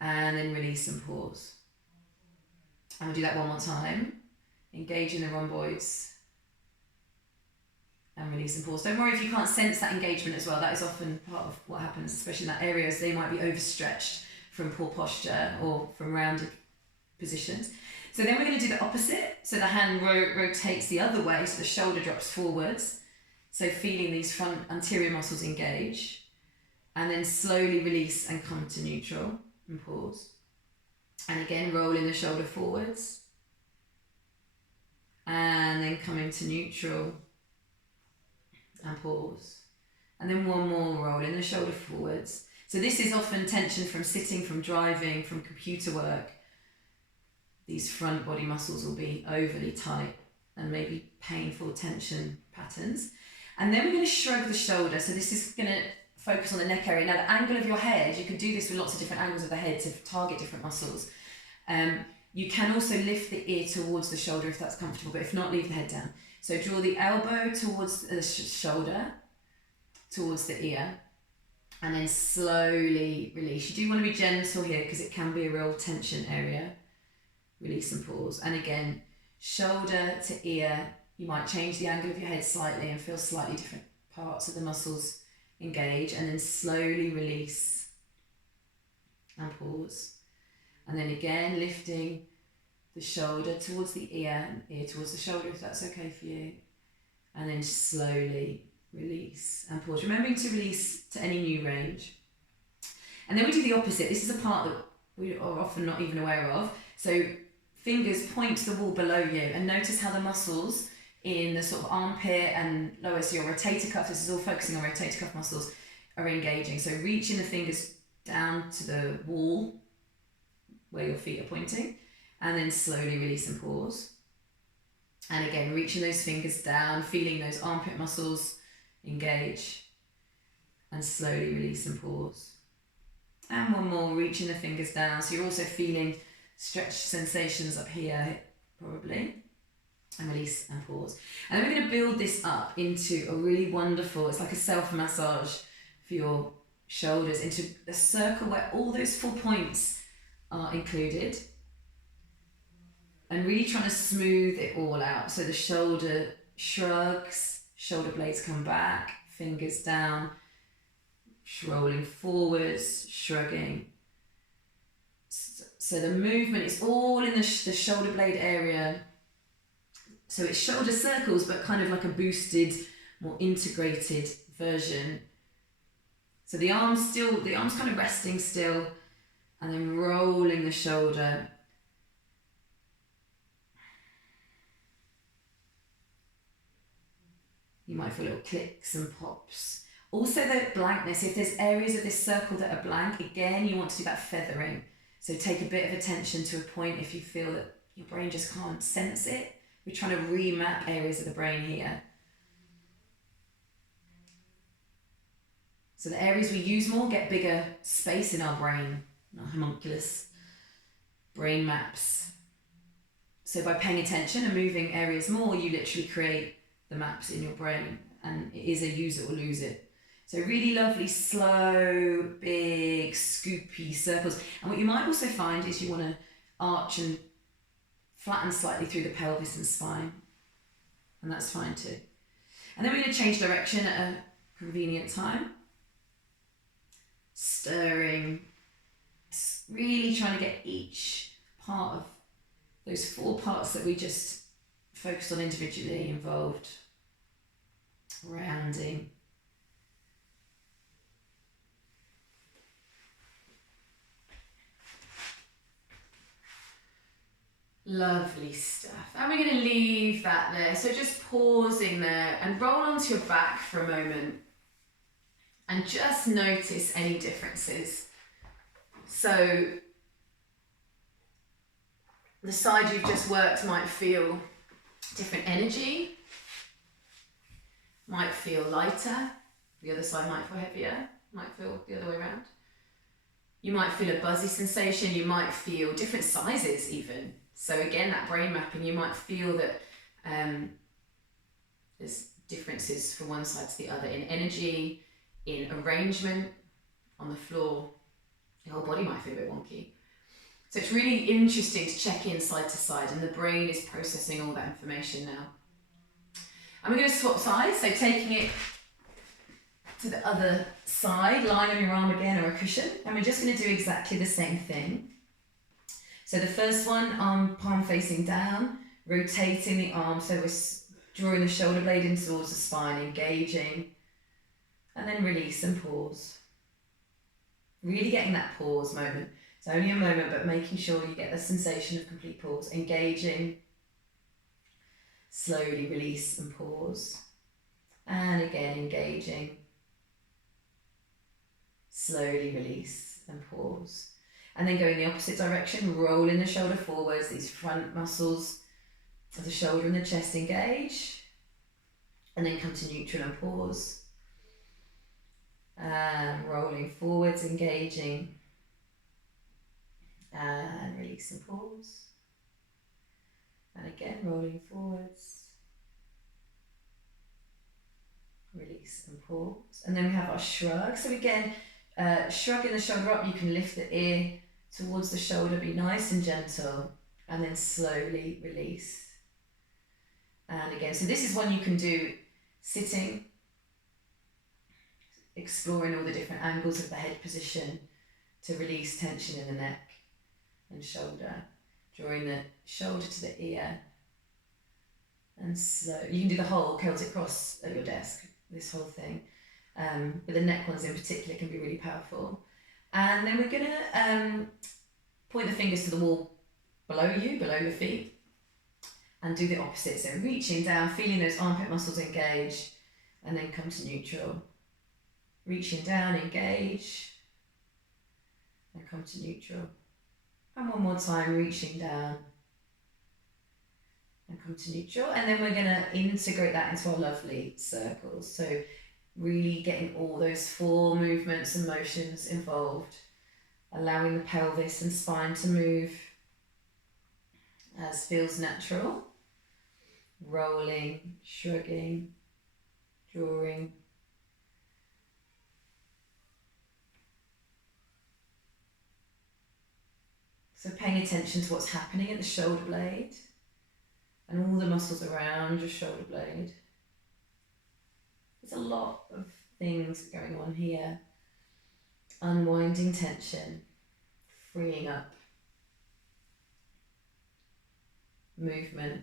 and then release and pause. And we'll do that one more time, engaging the rhomboids, and release and pause. Don't worry if you can't sense that engagement as well. That is often part of what happens, especially in that area, as they might be overstretched from poor posture or from rounded positions. So then we're going to do the opposite. So the hand rotates the other way, so the shoulder drops forwards. So feeling these front anterior muscles engage, and then slowly release and come to neutral and pause. And again, rolling the shoulder forwards, and then coming to neutral and pause. And then one more, rolling the shoulder forwards. So this is often tension from sitting, from driving, from computer work. These front body muscles will be overly tight and maybe painful tension patterns. And then we're going to shrug the shoulder. So this is going to focus on the neck area. Now the angle of your head, you could do this with lots of different angles of the head to target different muscles. You can also lift the ear towards the shoulder if that's comfortable, but if not, leave the head down. So draw the elbow towards the shoulder, towards the ear, and then slowly release. You do want to be gentle here because it can be a real tension area. Release and pause. And again, shoulder to ear. You might change the angle of your head slightly and feel slightly different parts of the muscles engage, and then slowly release and pause. And then again, lifting the shoulder towards the ear, and ear towards the shoulder if that's okay for you. And then slowly release and pause. Remembering to release to any new range. And then we do the opposite. This is a part that we are often not even aware of. So fingers point to the wall below you, and notice how the muscles in the sort of armpit and lower, so your rotator cuff, this is all focusing on rotator cuff muscles, are engaging. So reaching the fingers down to the wall where your feet are pointing, and then slowly release and pause. And again, reaching those fingers down, feeling those armpit muscles engage, and slowly release and pause. And one more, reaching the fingers down. So you're also feeling stretch sensations up here, probably. And release and pause. And then we're going to build this up into a really wonderful, it's like a self-massage for your shoulders, into a circle where all those 4 points are included. And really trying to smooth it all out. So the shoulder shrugs, shoulder blades come back, fingers down, rolling forwards, shrugging. So the movement is all in the shoulder blade area. So it's shoulder circles, but kind of like a boosted, more integrated version. So the arms kind of resting still, and then rolling the shoulder. You might feel little clicks and pops. Also the blankness, if there's areas of this circle that are blank, again, you want to do that feathering. So take a bit of attention to a point if you feel that your brain just can't sense it. We're trying to remap areas of the brain here. So the areas we use more get bigger space in our brain, our homunculus brain maps. So by paying attention and moving areas more, you literally create the maps in your brain, and it is a use it or lose it. So really lovely, slow, big, scoopy circles. And what you might also find is you want to arch and flatten slightly through the pelvis and spine. And that's fine too. And then we're going to change direction at a convenient time. Stirring, really trying to get each part of those 4 parts that we just focused on individually involved. Rounding. Lovely stuff. And we're going to leave that there. So just pausing there and roll onto your back for a moment and just notice any differences. So the side you've just worked might feel different energy, might feel lighter. The other side might feel heavier, might feel the other way around. You might feel a buzzy sensation. You might feel different sizes even. So again, that brain mapping, you might feel that there's differences from one side to the other in energy, in arrangement on the floor. Your whole body might feel a bit wonky. So it's really interesting to check in side to side, and the brain is processing all that information now. And we're going to swap sides, so taking it to the other side, lying on your arm again or a cushion, and we're just going to do exactly the same thing. So the first one, arm palm facing down, rotating the arm, so we're drawing the shoulder blade in towards the spine, engaging, and then release and pause. Really getting that pause moment. It's only a moment, but making sure you get the sensation of complete pause, engaging, slowly release and pause, and again engaging, slowly release and pause. And then going the opposite direction, rolling the shoulder forwards, these front muscles of the shoulder and the chest engage, and then come to neutral and pause. And rolling forwards, engaging, and release and pause. And again, rolling forwards, release and pause. And then we have our shrug. So again, shrugging the shoulder up, you can lift the ear towards the shoulder, be nice and gentle, and then slowly release. And again, so this is one you can do sitting, exploring all the different angles of the head position to release tension in the neck and shoulder, drawing the shoulder to the ear, and slow. You can do the whole Celtic cross at your desk, this whole thing. But the neck ones in particular can be really powerful. And then we're going to point the fingers to the wall below you, below your feet, and do the opposite. So reaching down, feeling those armpit muscles engage, and then come to neutral. Reaching down, engage, and come to neutral. And one more time, reaching down, and come to neutral. And then we're going to integrate that into our lovely circles. So really getting all those 4 movements and motions involved, allowing the pelvis and spine to move as feels natural, rolling, shrugging, drawing, so paying attention to what's happening at the shoulder blade and all the muscles around your shoulder blade. There's a lot of things going on here. Unwinding tension, freeing up, movement.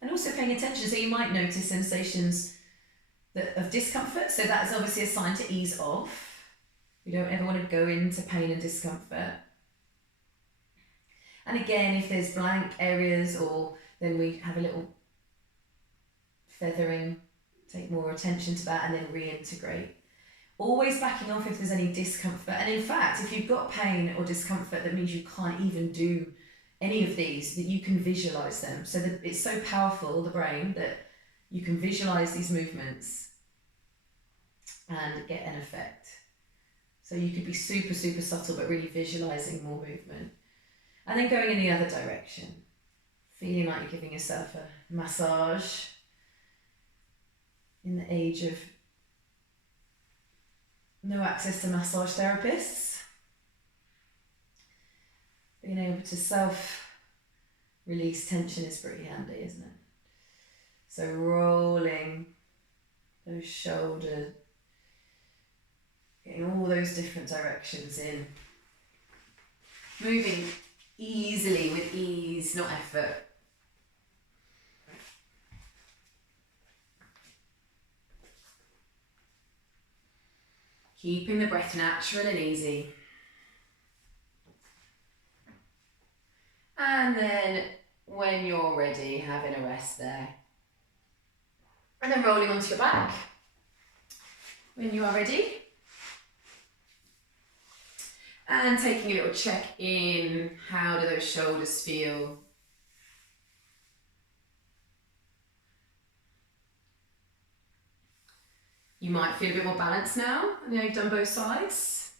And also paying attention, so you might notice sensations of discomfort, so that is obviously a sign to ease off. We don't ever want to go into pain and discomfort. And again, if there's blank areas, or then we have a little feathering, take more attention to that, and then reintegrate. Always backing off if there's any discomfort. And in fact, if you've got pain or discomfort, that means you can't even do any of these, that you can visualize them. So that it's so powerful, the brain, that you can visualize these movements and get an effect. So you could be super, super subtle, but really visualizing more movement. And then going in the other direction, feeling like you're giving yourself a massage in the age of no access to massage therapists. Being able to self-release tension is pretty handy, isn't it? So rolling those shoulders, getting all those different directions in. Moving easily with ease, not effort. Keeping the breath natural and easy. And then when you're ready, having a rest there. And then rolling onto your back. When you are ready. And taking a little check in, how do those shoulders feel? You might feel a bit more balanced now, and you've done both sides.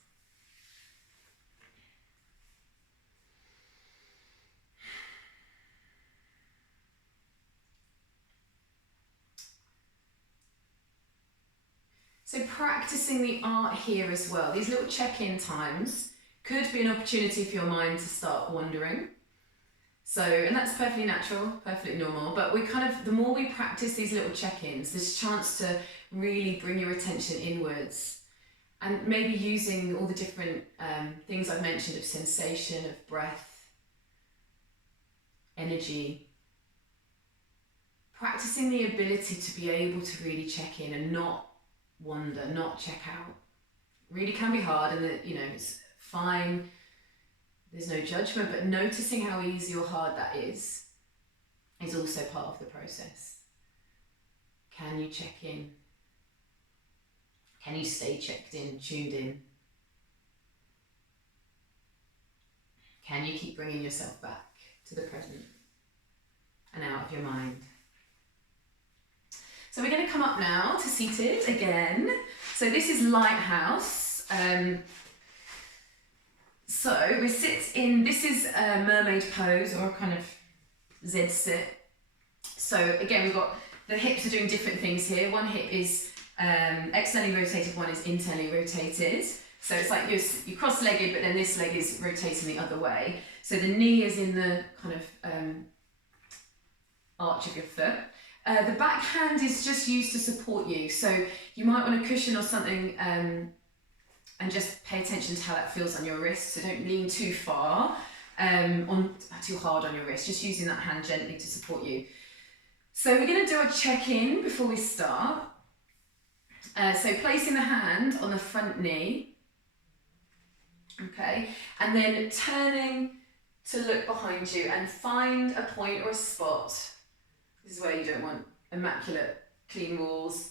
So practicing the art here as well. These little check-in times could be an opportunity for your mind to start wandering. So, and that's perfectly natural, perfectly normal, but the more we practice these little check-ins, there's a chance to really bring your attention inwards and maybe using all the different things I've mentioned of sensation, of breath, energy. Practicing the ability to be able to really check in and not wander, not check out. Really can be hard, and it's fine. There's no judgment, but noticing how easy or hard that is also part of the process. Can you check in? Can you stay checked in, tuned in? Can you keep bringing yourself back to the present and out of your mind? So we're going to come up now to seated again. So this is Lighthouse. So we sit in, this is a mermaid pose or a kind of Z sit. So again, we've got the hips are doing different things here. One hip is externally rotated, one is internally rotated. So it's like you're cross-legged, but then this leg is rotating the other way. So the knee is in the kind of arch of your foot. The back hand is just used to support you. So you might want a cushion or something and just pay attention to how that feels on your wrist. So don't lean too far, too hard on your wrist, just using that hand gently to support you. So we're going to do a check-in before we start. So placing the hand on the front knee, okay, and then turning to look behind you and find a point or a spot. This is where you don't want immaculate, clean walls.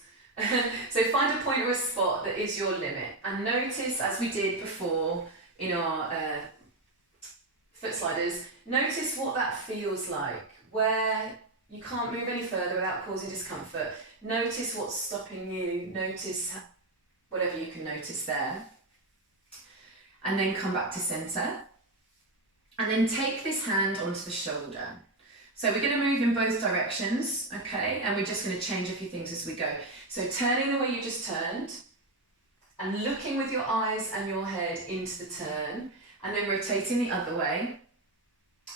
So find a point or a spot that is your limit, and notice, as we did before in our foot sliders, notice what that feels like, where you can't move any further without causing discomfort. Notice what's stopping you, notice whatever you can notice there. And then come back to centre. And then take this hand onto the shoulder. So we're going to move in both directions, okay? And we're just going to change a few things as we go. So turning the way you just turned, and looking with your eyes and your head into the turn, and then rotating the other way.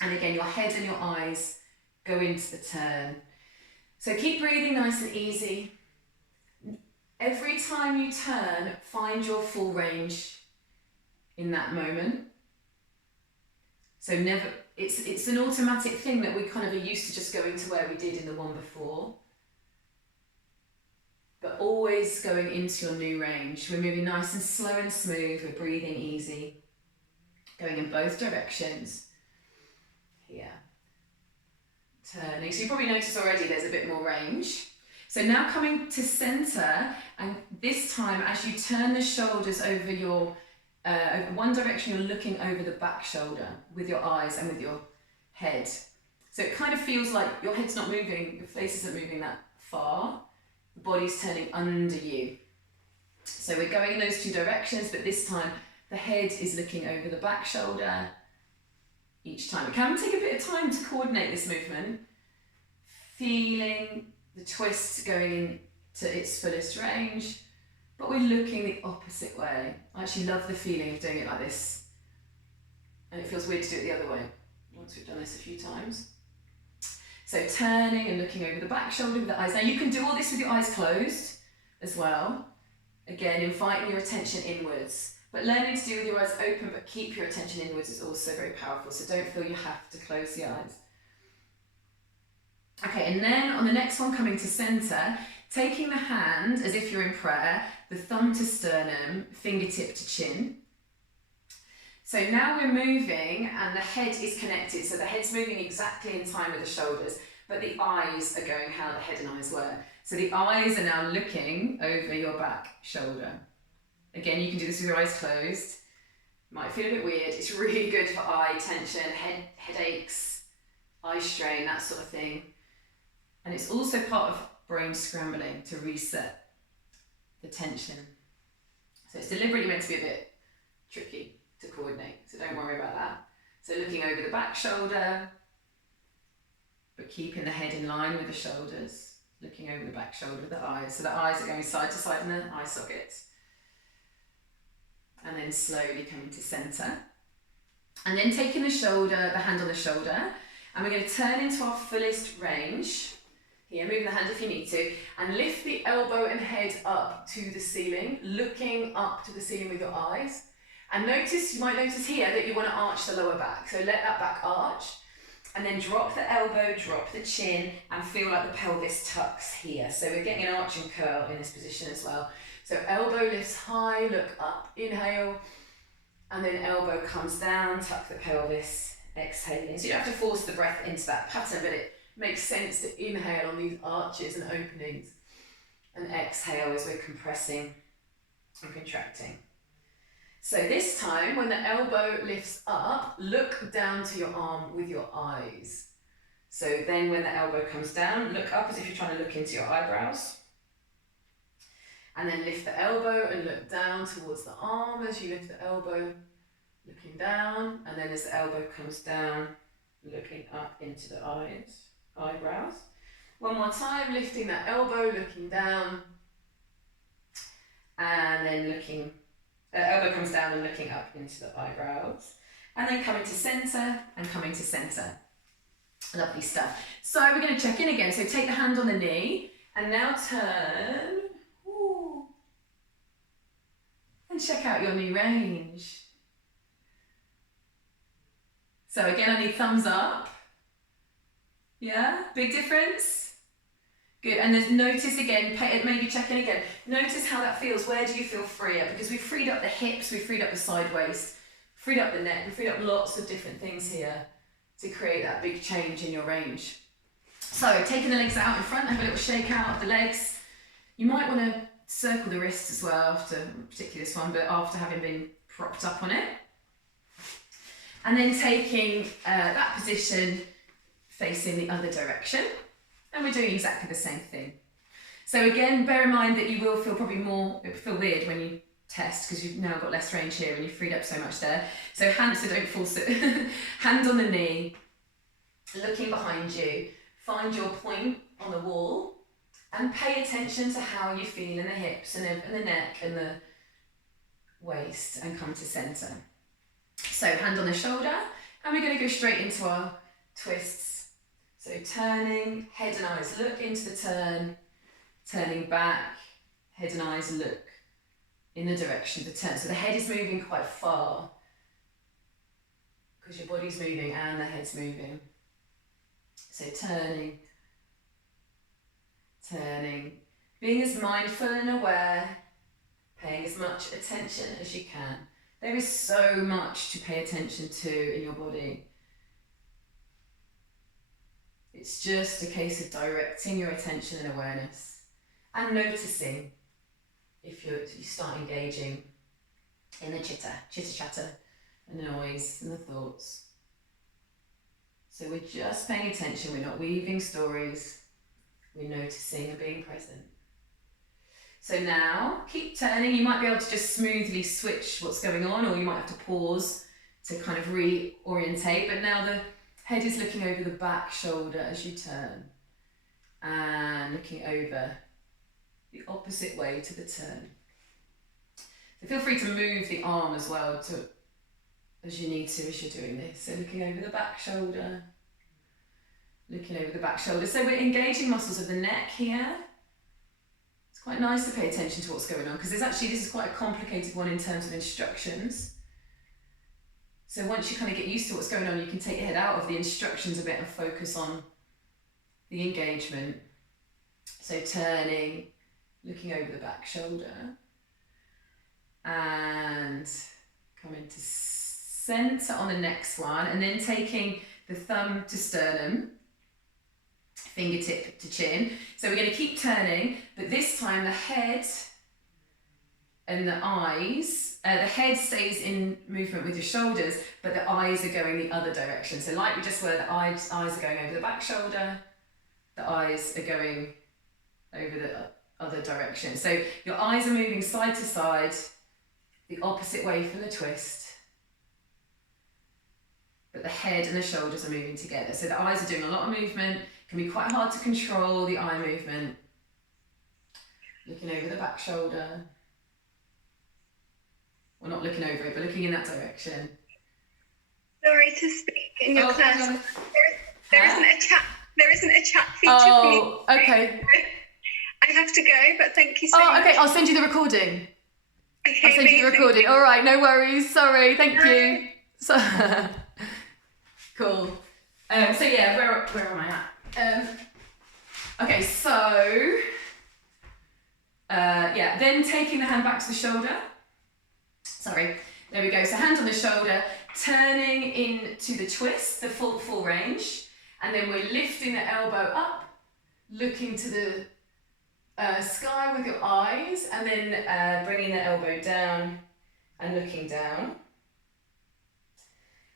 And again, your head and your eyes go into the turn. So keep breathing nice and easy. Every time you turn, find your full range in that moment. So never, it's an automatic thing that we kind of are used to just going to where we did in the one before. But always going into your new range. We're moving nice and slow and smooth. We're breathing easy. Going in both directions. Here. Turning. So you probably noticed already there's a bit more range. So now coming to centre, and this time as you turn the shoulders over your over one direction, you're looking over the back shoulder with your eyes and with your head. So it kind of feels like your head's not moving, your face isn't moving that far, the body's turning under you. So we're going in those two directions, but this time the head is looking over the back shoulder each time. It can take a bit of time to coordinate this movement, feeling the twist going into its fullest range, but we're looking the opposite way. I actually love the feeling of doing it like this, and it feels weird to do it the other way once we've done this a few times. So turning and looking over the back shoulder with the eyes. Now you can do all this with your eyes closed as well. Again, inviting your attention inwards. But learning to do with your eyes open but keep your attention inwards is also very powerful. So don't feel you have to close the eyes. Okay, and then on the next one, coming to centre, taking the hand as if you're in prayer, the thumb to sternum, fingertip to chin. So now we're moving and the head is connected. So the head's moving exactly in time with the shoulders, but the eyes are going how the head and eyes were. So the eyes are now looking over your back shoulder. Again, you can do this with your eyes closed. Might feel a bit weird. It's really good for eye tension, headaches, eye strain, that sort of thing. And it's also part of brain scrambling to reset the tension. So it's deliberately meant to be a bit tricky to coordinate, so don't worry about that. So looking over the back shoulder, but keeping the head in line with the shoulders, looking over the back shoulder with the eyes. So the eyes are going side to side in the eye sockets. And then slowly coming to centre. And then taking the hand on the shoulder, and we're going to turn into our fullest range. Here, moving the hand if you need to, and lift the elbow and head up to the ceiling, looking up to the ceiling with your eyes. And you might notice here that you want to arch the lower back. So let that back arch, and then drop the elbow, drop the chin, and feel like the pelvis tucks here. So we're getting an arch and curl in this position as well. So elbow lifts high, look up, inhale, and then elbow comes down, tuck the pelvis, exhaling. So you don't have to force the breath into that pattern, but it makes sense to inhale on these arches and openings, and exhale as we're compressing and contracting. So this time, when the elbow lifts up, look down to your arm with your eyes. So then when the elbow comes down, look up as if you're trying to look into your eyebrows. And then lift the elbow and look down towards the arm as you lift the elbow, looking down. And then as the elbow comes down, looking up into the eyebrows. One more time, lifting that elbow, looking down. And then elbow comes down and looking up into the eyebrows, and then coming to centre and coming to centre. Lovely stuff. So we're going to check in again. So take the hand on the knee and now turn. Ooh. And check out your knee range. So again, I need thumbs up. Yeah, big difference. Good, and then notice again, maybe check in again. Notice how that feels. Where do you feel freer? Because we've freed up the hips, we've freed up the side waist, freed up the neck, we've freed up lots of different things here to create that big change in your range. So taking the legs out in front, have a little shake out of the legs. You might want to circle the wrists as well after, particularly this one, but after having been propped up on it. And then taking that position facing the other direction. And we're doing exactly the same thing. So again, bear in mind that you will feel it will feel weird when you test because you've now got less range here and you've freed up so much there. So don't force it. Hand on the knee, looking behind you, find your point on the wall and pay attention to how you feel in the hips and the neck and the waist, and come to centre. So hand on the shoulder, and we're going to go straight into our twists. So turning, head and eyes look into the turn, turning back, head and eyes look in the direction of the turn. So the head is moving quite far because your body's moving and the head's moving. So turning, being as mindful and aware, paying as much attention as you can. There is so much to pay attention to in your body. It's just a case of directing your attention and awareness and noticing if you start engaging in the chitter-chatter and the noise and the thoughts. So we're just paying attention, we're not weaving stories, we're noticing and being present. So now, keep turning. You might be able to just smoothly switch what's going on, or you might have to pause to kind of reorientate. But now the head is looking over the back shoulder as you turn, and looking over the opposite way to the turn. So feel free to move the arm as well as you need to as you're doing this. So looking over the back shoulder, looking over the back shoulder. So we're engaging muscles of the neck here. It's quite nice to pay attention to what's going on, because this is quite a complicated one in terms of instructions. So once you kind of get used to what's going on, you can take your head out of the instructions a bit and focus on the engagement. So turning, looking over the back shoulder, and coming to centre on the next one, and then taking the thumb to sternum, fingertip to chin. So we're going to keep turning, but this time the head and the eyes, the head stays in movement with your shoulders, but the eyes are going the other direction. So like we just were, the eyes are going over the back shoulder, the eyes are going over the other direction. So your eyes are moving side to side, the opposite way from the twist, but the head and the shoulders are moving together. So the eyes are doing a lot of movement. It can be quite hard to control the eye movement. Looking over the back shoulder. Well, not looking over it, but looking in that direction. Sorry to speak in your class. There isn't a chat feature for me. Oh, okay. I have to go, but thank you so much. Oh, okay, I'll send you the recording. Okay, I'll send you the recording. All right, no worries. Sorry, thank you. So, cool. So yeah, where am I at? Okay, so yeah, then taking the hand back to the shoulder. Sorry, there we go. So hand on the shoulder, turning into the twist, the full range, and then we're lifting the elbow up, looking to the sky with your eyes, and then bringing the elbow down and looking down.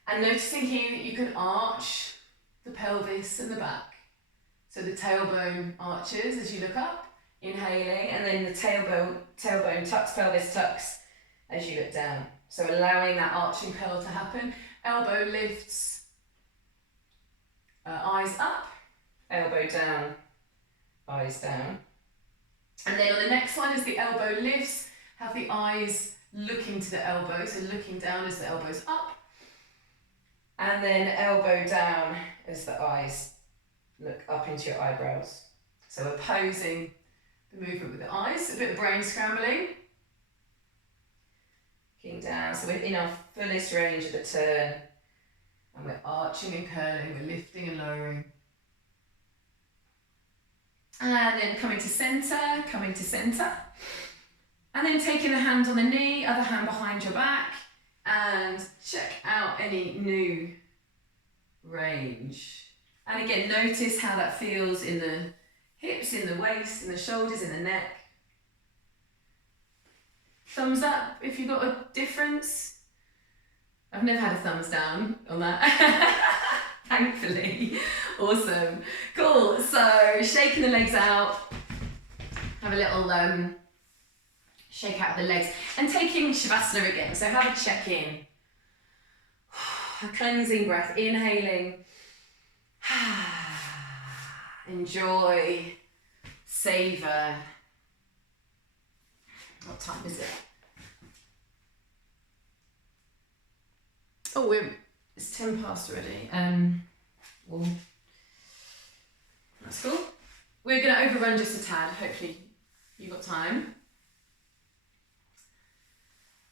And noticing here that you can arch the pelvis and the back. So the tailbone arches as you look up, inhaling, and then the tailbone tucks, pelvis tucks as you look down. So allowing that arching curl to happen. Elbow lifts, eyes up, elbow down, eyes down. And then on the next one, as the elbow lifts, have the eyes looking to the elbow, so looking down as the elbow's up. And then elbow down as the eyes look up into your eyebrows. So opposing the movement with the eyes, a bit of brain scrambling. Looking down, so we're in our fullest range of the turn. And we're arching and curling, we're lifting and lowering. And then coming to centre. And then taking the hand on the knee, other hand behind your back, and check out any new range. And again, notice how that feels in the hips, in the waist, in the shoulders, in the neck. Thumbs up if you've got a difference. I've never had a thumbs down on that. Thankfully. Awesome. Cool. So shaking the legs out. Have a little shake out of the legs. And taking Shavasana again. So have a check-in. A cleansing breath. Inhaling. Enjoy. Savour. What time is it? Oh, it's 10 past already. Well, that's cool. We're going to overrun just a tad. Hopefully you've got time.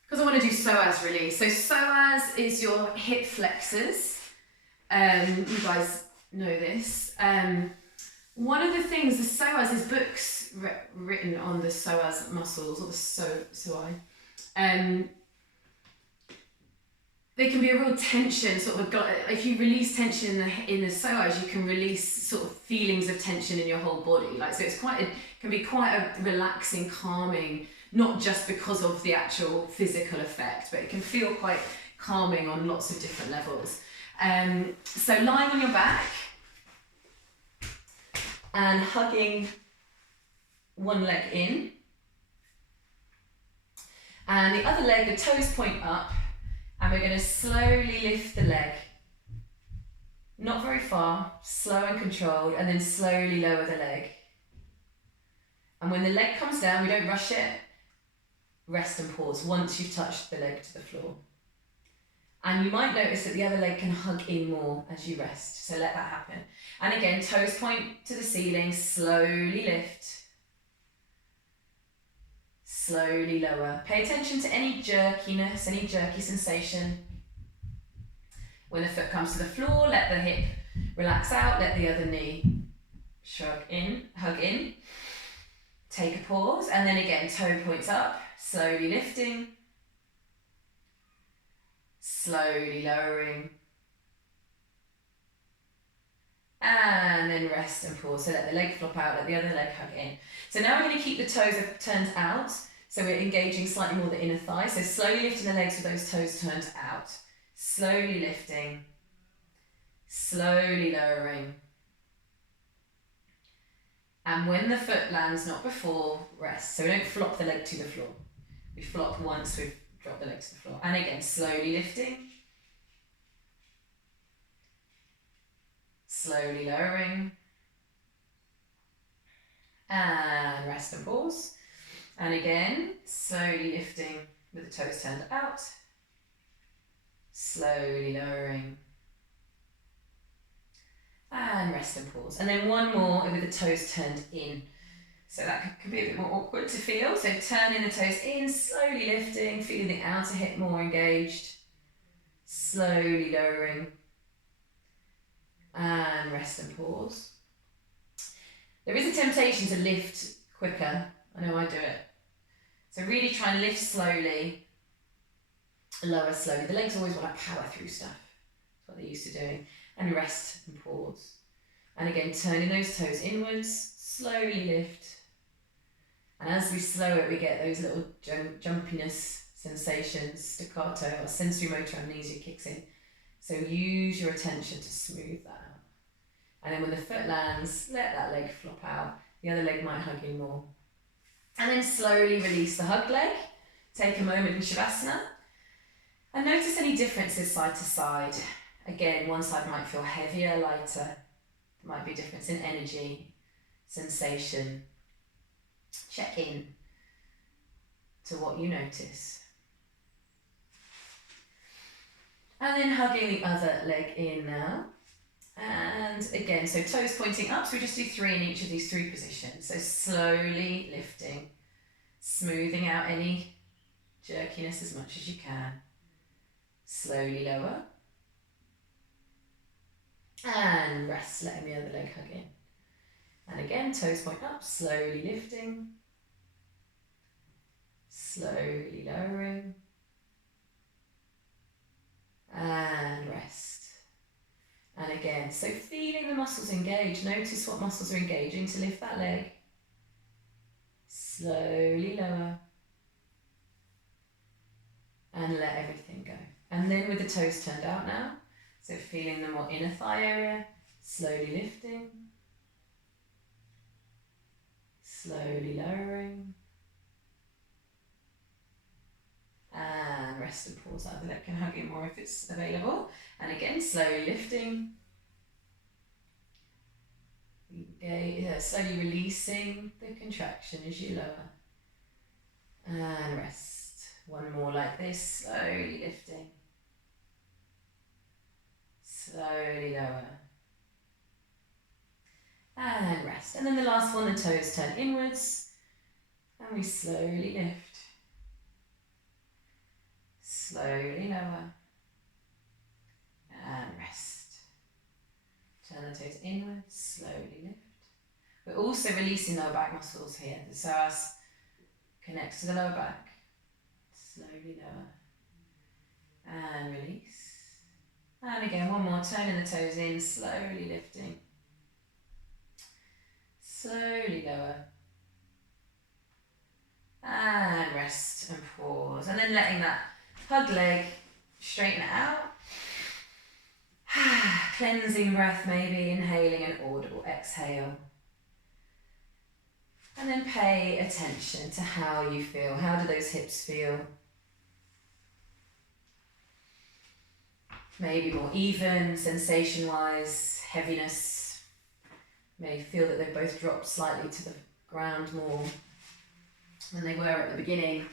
Because I want to do psoas really. So psoas is your hip flexors. You guys know this. One of the things, the psoas is books written on the psoas muscles, or the psoas. There can be a real tension, sort of. If you release tension in the psoas, you can release sort of feelings of tension in your whole body. Like, so it's can be quite a relaxing, calming. Not just because of the actual physical effect, but it can feel quite calming on lots of different levels. So lying on your back, and hugging one leg in. And the other leg, the toes point up, and we're going to slowly lift the leg. Not very far, slow and controlled, and then slowly lower the leg. And when the leg comes down, we don't rush it, rest and pause once you've touched the leg to the floor. And you might notice that the other leg can hug in more as you rest, so let that happen. And again, toes point to the ceiling, slowly lift. Slowly lower. Pay attention to any jerkiness, any jerky sensation. When the foot comes to the floor, let the hip relax out, let the other knee shrug in, hug in. Take a pause, and then again, toe points up, slowly lifting. Slowly lowering. And then rest and pause. So let the leg flop out, let the other leg hug in. So now we're going to keep the toes turned out. So we're engaging slightly more the inner thigh. So slowly lifting the legs with those toes turned out. Slowly lifting. Slowly lowering. And when the foot lands, not before, rest. So we don't flop the leg to the floor. We flop once we've dropped the leg to the floor. And again, slowly lifting. Slowly lowering. And rest and pause. And again, slowly lifting with the toes turned out. Slowly lowering. And rest and pause. And then one more with the toes turned in. So that could be a bit more awkward to feel. So turning the toes in, slowly lifting, feeling the outer hip more engaged. Slowly lowering. And rest and pause. There is a temptation to lift quicker. I know I do it. So really try and lift slowly, lower slowly. The legs always want to power through stuff. That's what they're used to doing. And rest and pause. And again, turning those toes inwards, slowly lift. And as we slow it, we get those little jumpiness sensations, staccato, or sensory motor amnesia kicks in. So use your attention to smooth that out. And then when the foot lands, let that leg flop out. The other leg might hug in more. And then slowly release the hug leg. Take a moment in Shavasana. And notice any differences side to side. Again, one side might feel heavier, lighter. There might be a difference in energy, sensation. Check in to what you notice. And then hugging the other leg in now. And again, so toes pointing up, so we just do 3 in each of these 3 positions. So slowly lifting, smoothing out any jerkiness as much as you can. Slowly lower. And rest, letting the other leg hug in. And again, toes point up, slowly lifting. Slowly lowering. And rest. And again, so feeling the muscles engage. Notice what muscles are engaging to lift that leg. Slowly lower. And let everything go. And then with the toes turned out now. So feeling the more inner thigh area. Slowly lifting. Slowly lowering. And rest and pause. Either leg can hug in more if it's available. And again, slowly lifting. Slowly releasing the contraction as you lower. And rest. One more like this. Slowly lifting. Slowly lower. And rest. And then the last one, the toes turn inwards. And we slowly lift. Slowly lower. And rest. Turn the toes inwards, slowly lift. We're also releasing lower back muscles here. The psoas connects to the lower back. Slowly lower. And release. And again, one more, turning the toes in, slowly lifting. Slowly lower. And rest and pause. And then letting that hug leg straighten it out. Cleansing breath maybe, inhaling an audible exhale. And then pay attention to how you feel. How do those hips feel? Maybe more even, sensation-wise, heaviness. May feel that they both dropped slightly to the ground more than they were at the beginning.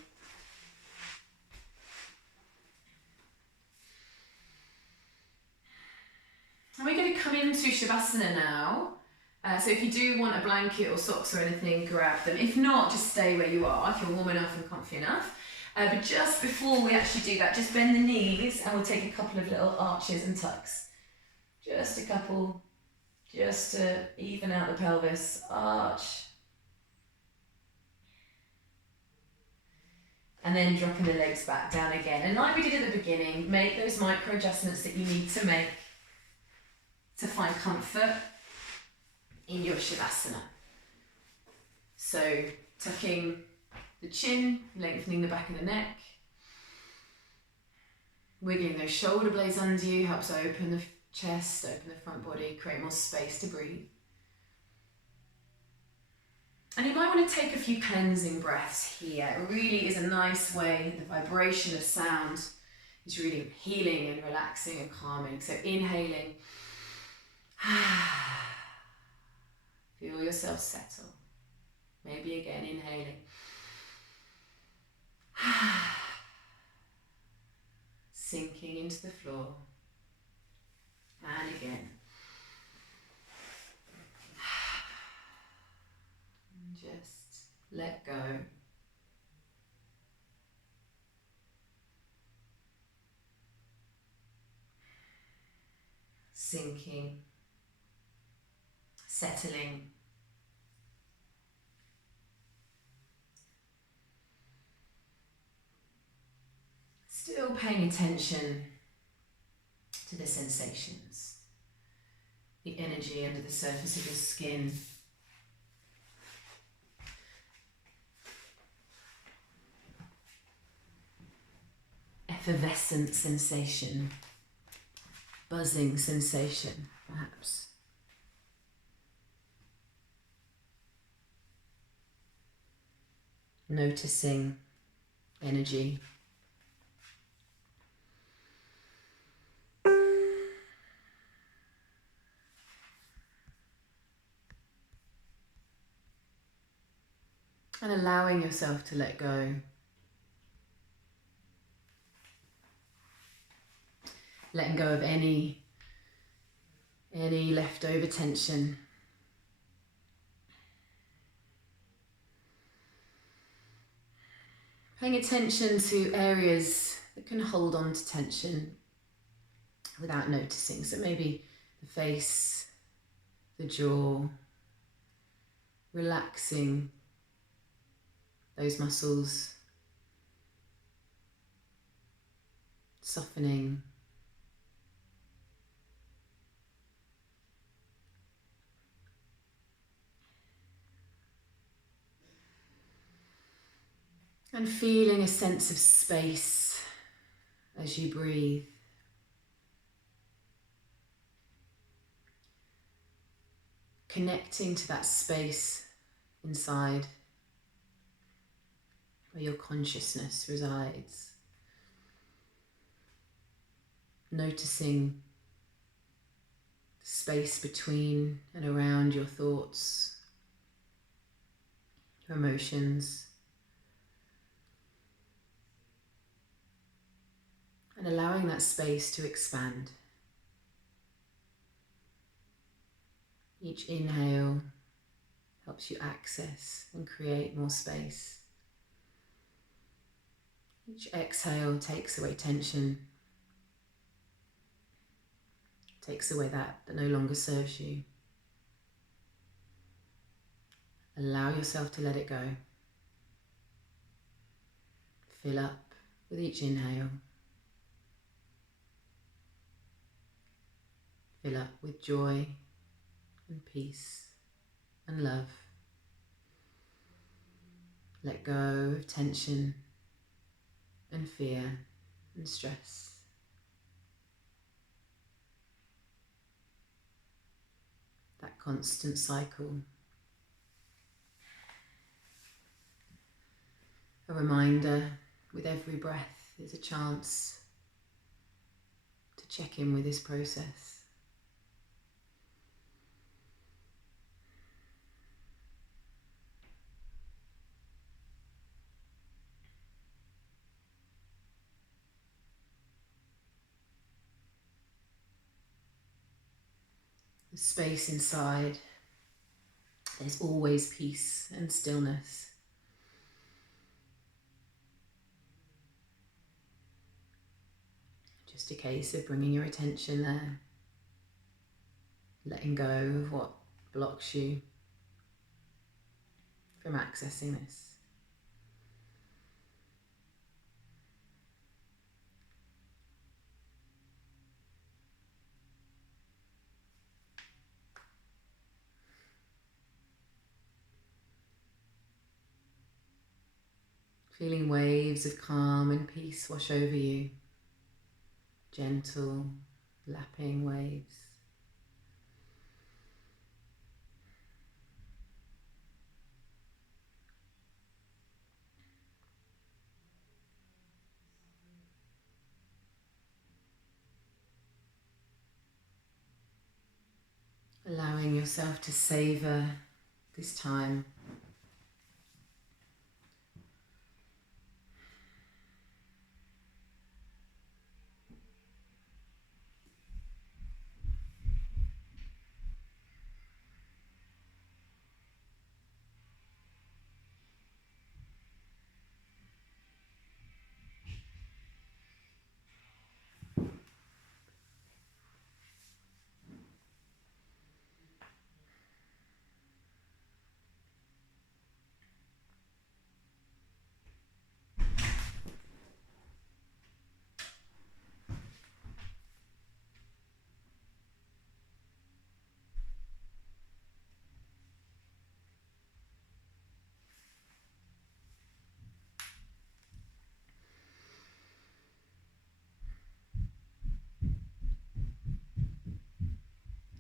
And we're going to come into Shavasana now. So if you do want a blanket or socks or anything, grab them. If not, just stay where you are if you're warm enough and comfy enough. But just before we actually do that, just bend the knees and we'll take a couple of little arches and tucks. Just a couple, just to even out the pelvis. Arch. And then dropping the legs back down again. And like we did at the beginning, make those micro adjustments that you need to make to find comfort in your Shavasana. So tucking the chin, lengthening the back of the neck, wiggling those shoulder blades under you, helps open the chest, open the front body, create more space to breathe. And you might want to take a few cleansing breaths here. It really is a nice way, the vibration of sound is really healing and relaxing and calming. So inhaling, feel yourself settle. Maybe again, inhaling. Sinking into the floor. And again. And just let go. Sinking. Settling. Still paying attention to the sensations, the energy under the surface of your skin. Effervescent sensation, buzzing sensation, perhaps. Noticing energy. And allowing yourself to let go. Letting go of any leftover tension. Paying attention to areas that can hold on to tension without noticing. So maybe the face, the jaw, relaxing those muscles, softening. And feeling a sense of space as you breathe. Connecting to that space inside where your consciousness resides. Noticing the space between and around your thoughts, your emotions. And allowing that space to expand. Each inhale helps you access and create more space. Each exhale takes away tension, takes away that no longer serves you. Allow yourself to let it go. Fill up with each inhale. Fill up with joy and peace and love. Let go of tension and fear and stress. That constant cycle. reminder with every breath is a chance to check in with this process. The space inside, there's always peace and stillness. Just a case of bringing your attention there, letting go of what blocks you from accessing this. Feeling waves of calm and peace wash over you, gentle, lapping waves. Allowing yourself to savour this time.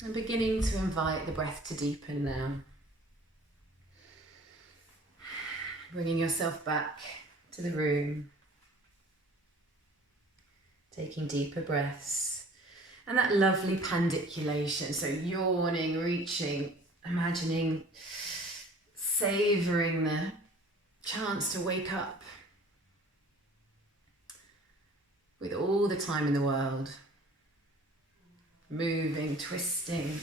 And beginning to invite the breath to deepen now. Bringing yourself back to the room. Taking deeper breaths. And that lovely pandiculation. So yawning, reaching, imagining, savouring the chance to wake up with all the time in the world. Moving, twisting.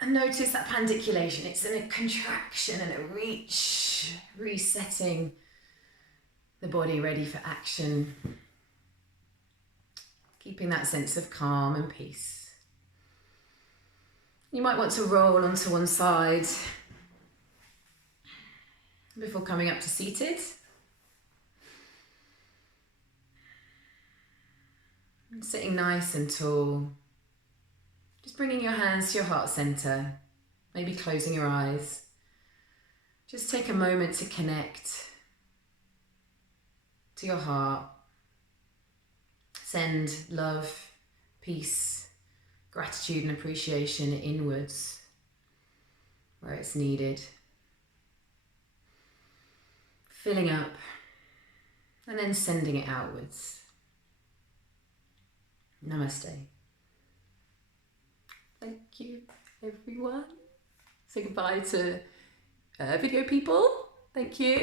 And notice that pandiculation. It's in a contraction and a reach, resetting the body ready for action. Keeping that sense of calm and peace. You might want to roll onto one side before coming up to seated. And sitting nice and tall. Just bringing your hands to your heart center, maybe closing your eyes. Just take a moment to connect to your heart. Send love, peace, gratitude and appreciation inwards where it's needed. Filling up and then sending it outwards. Namaste. Thank you, everyone. Say goodbye to video people. Thank you.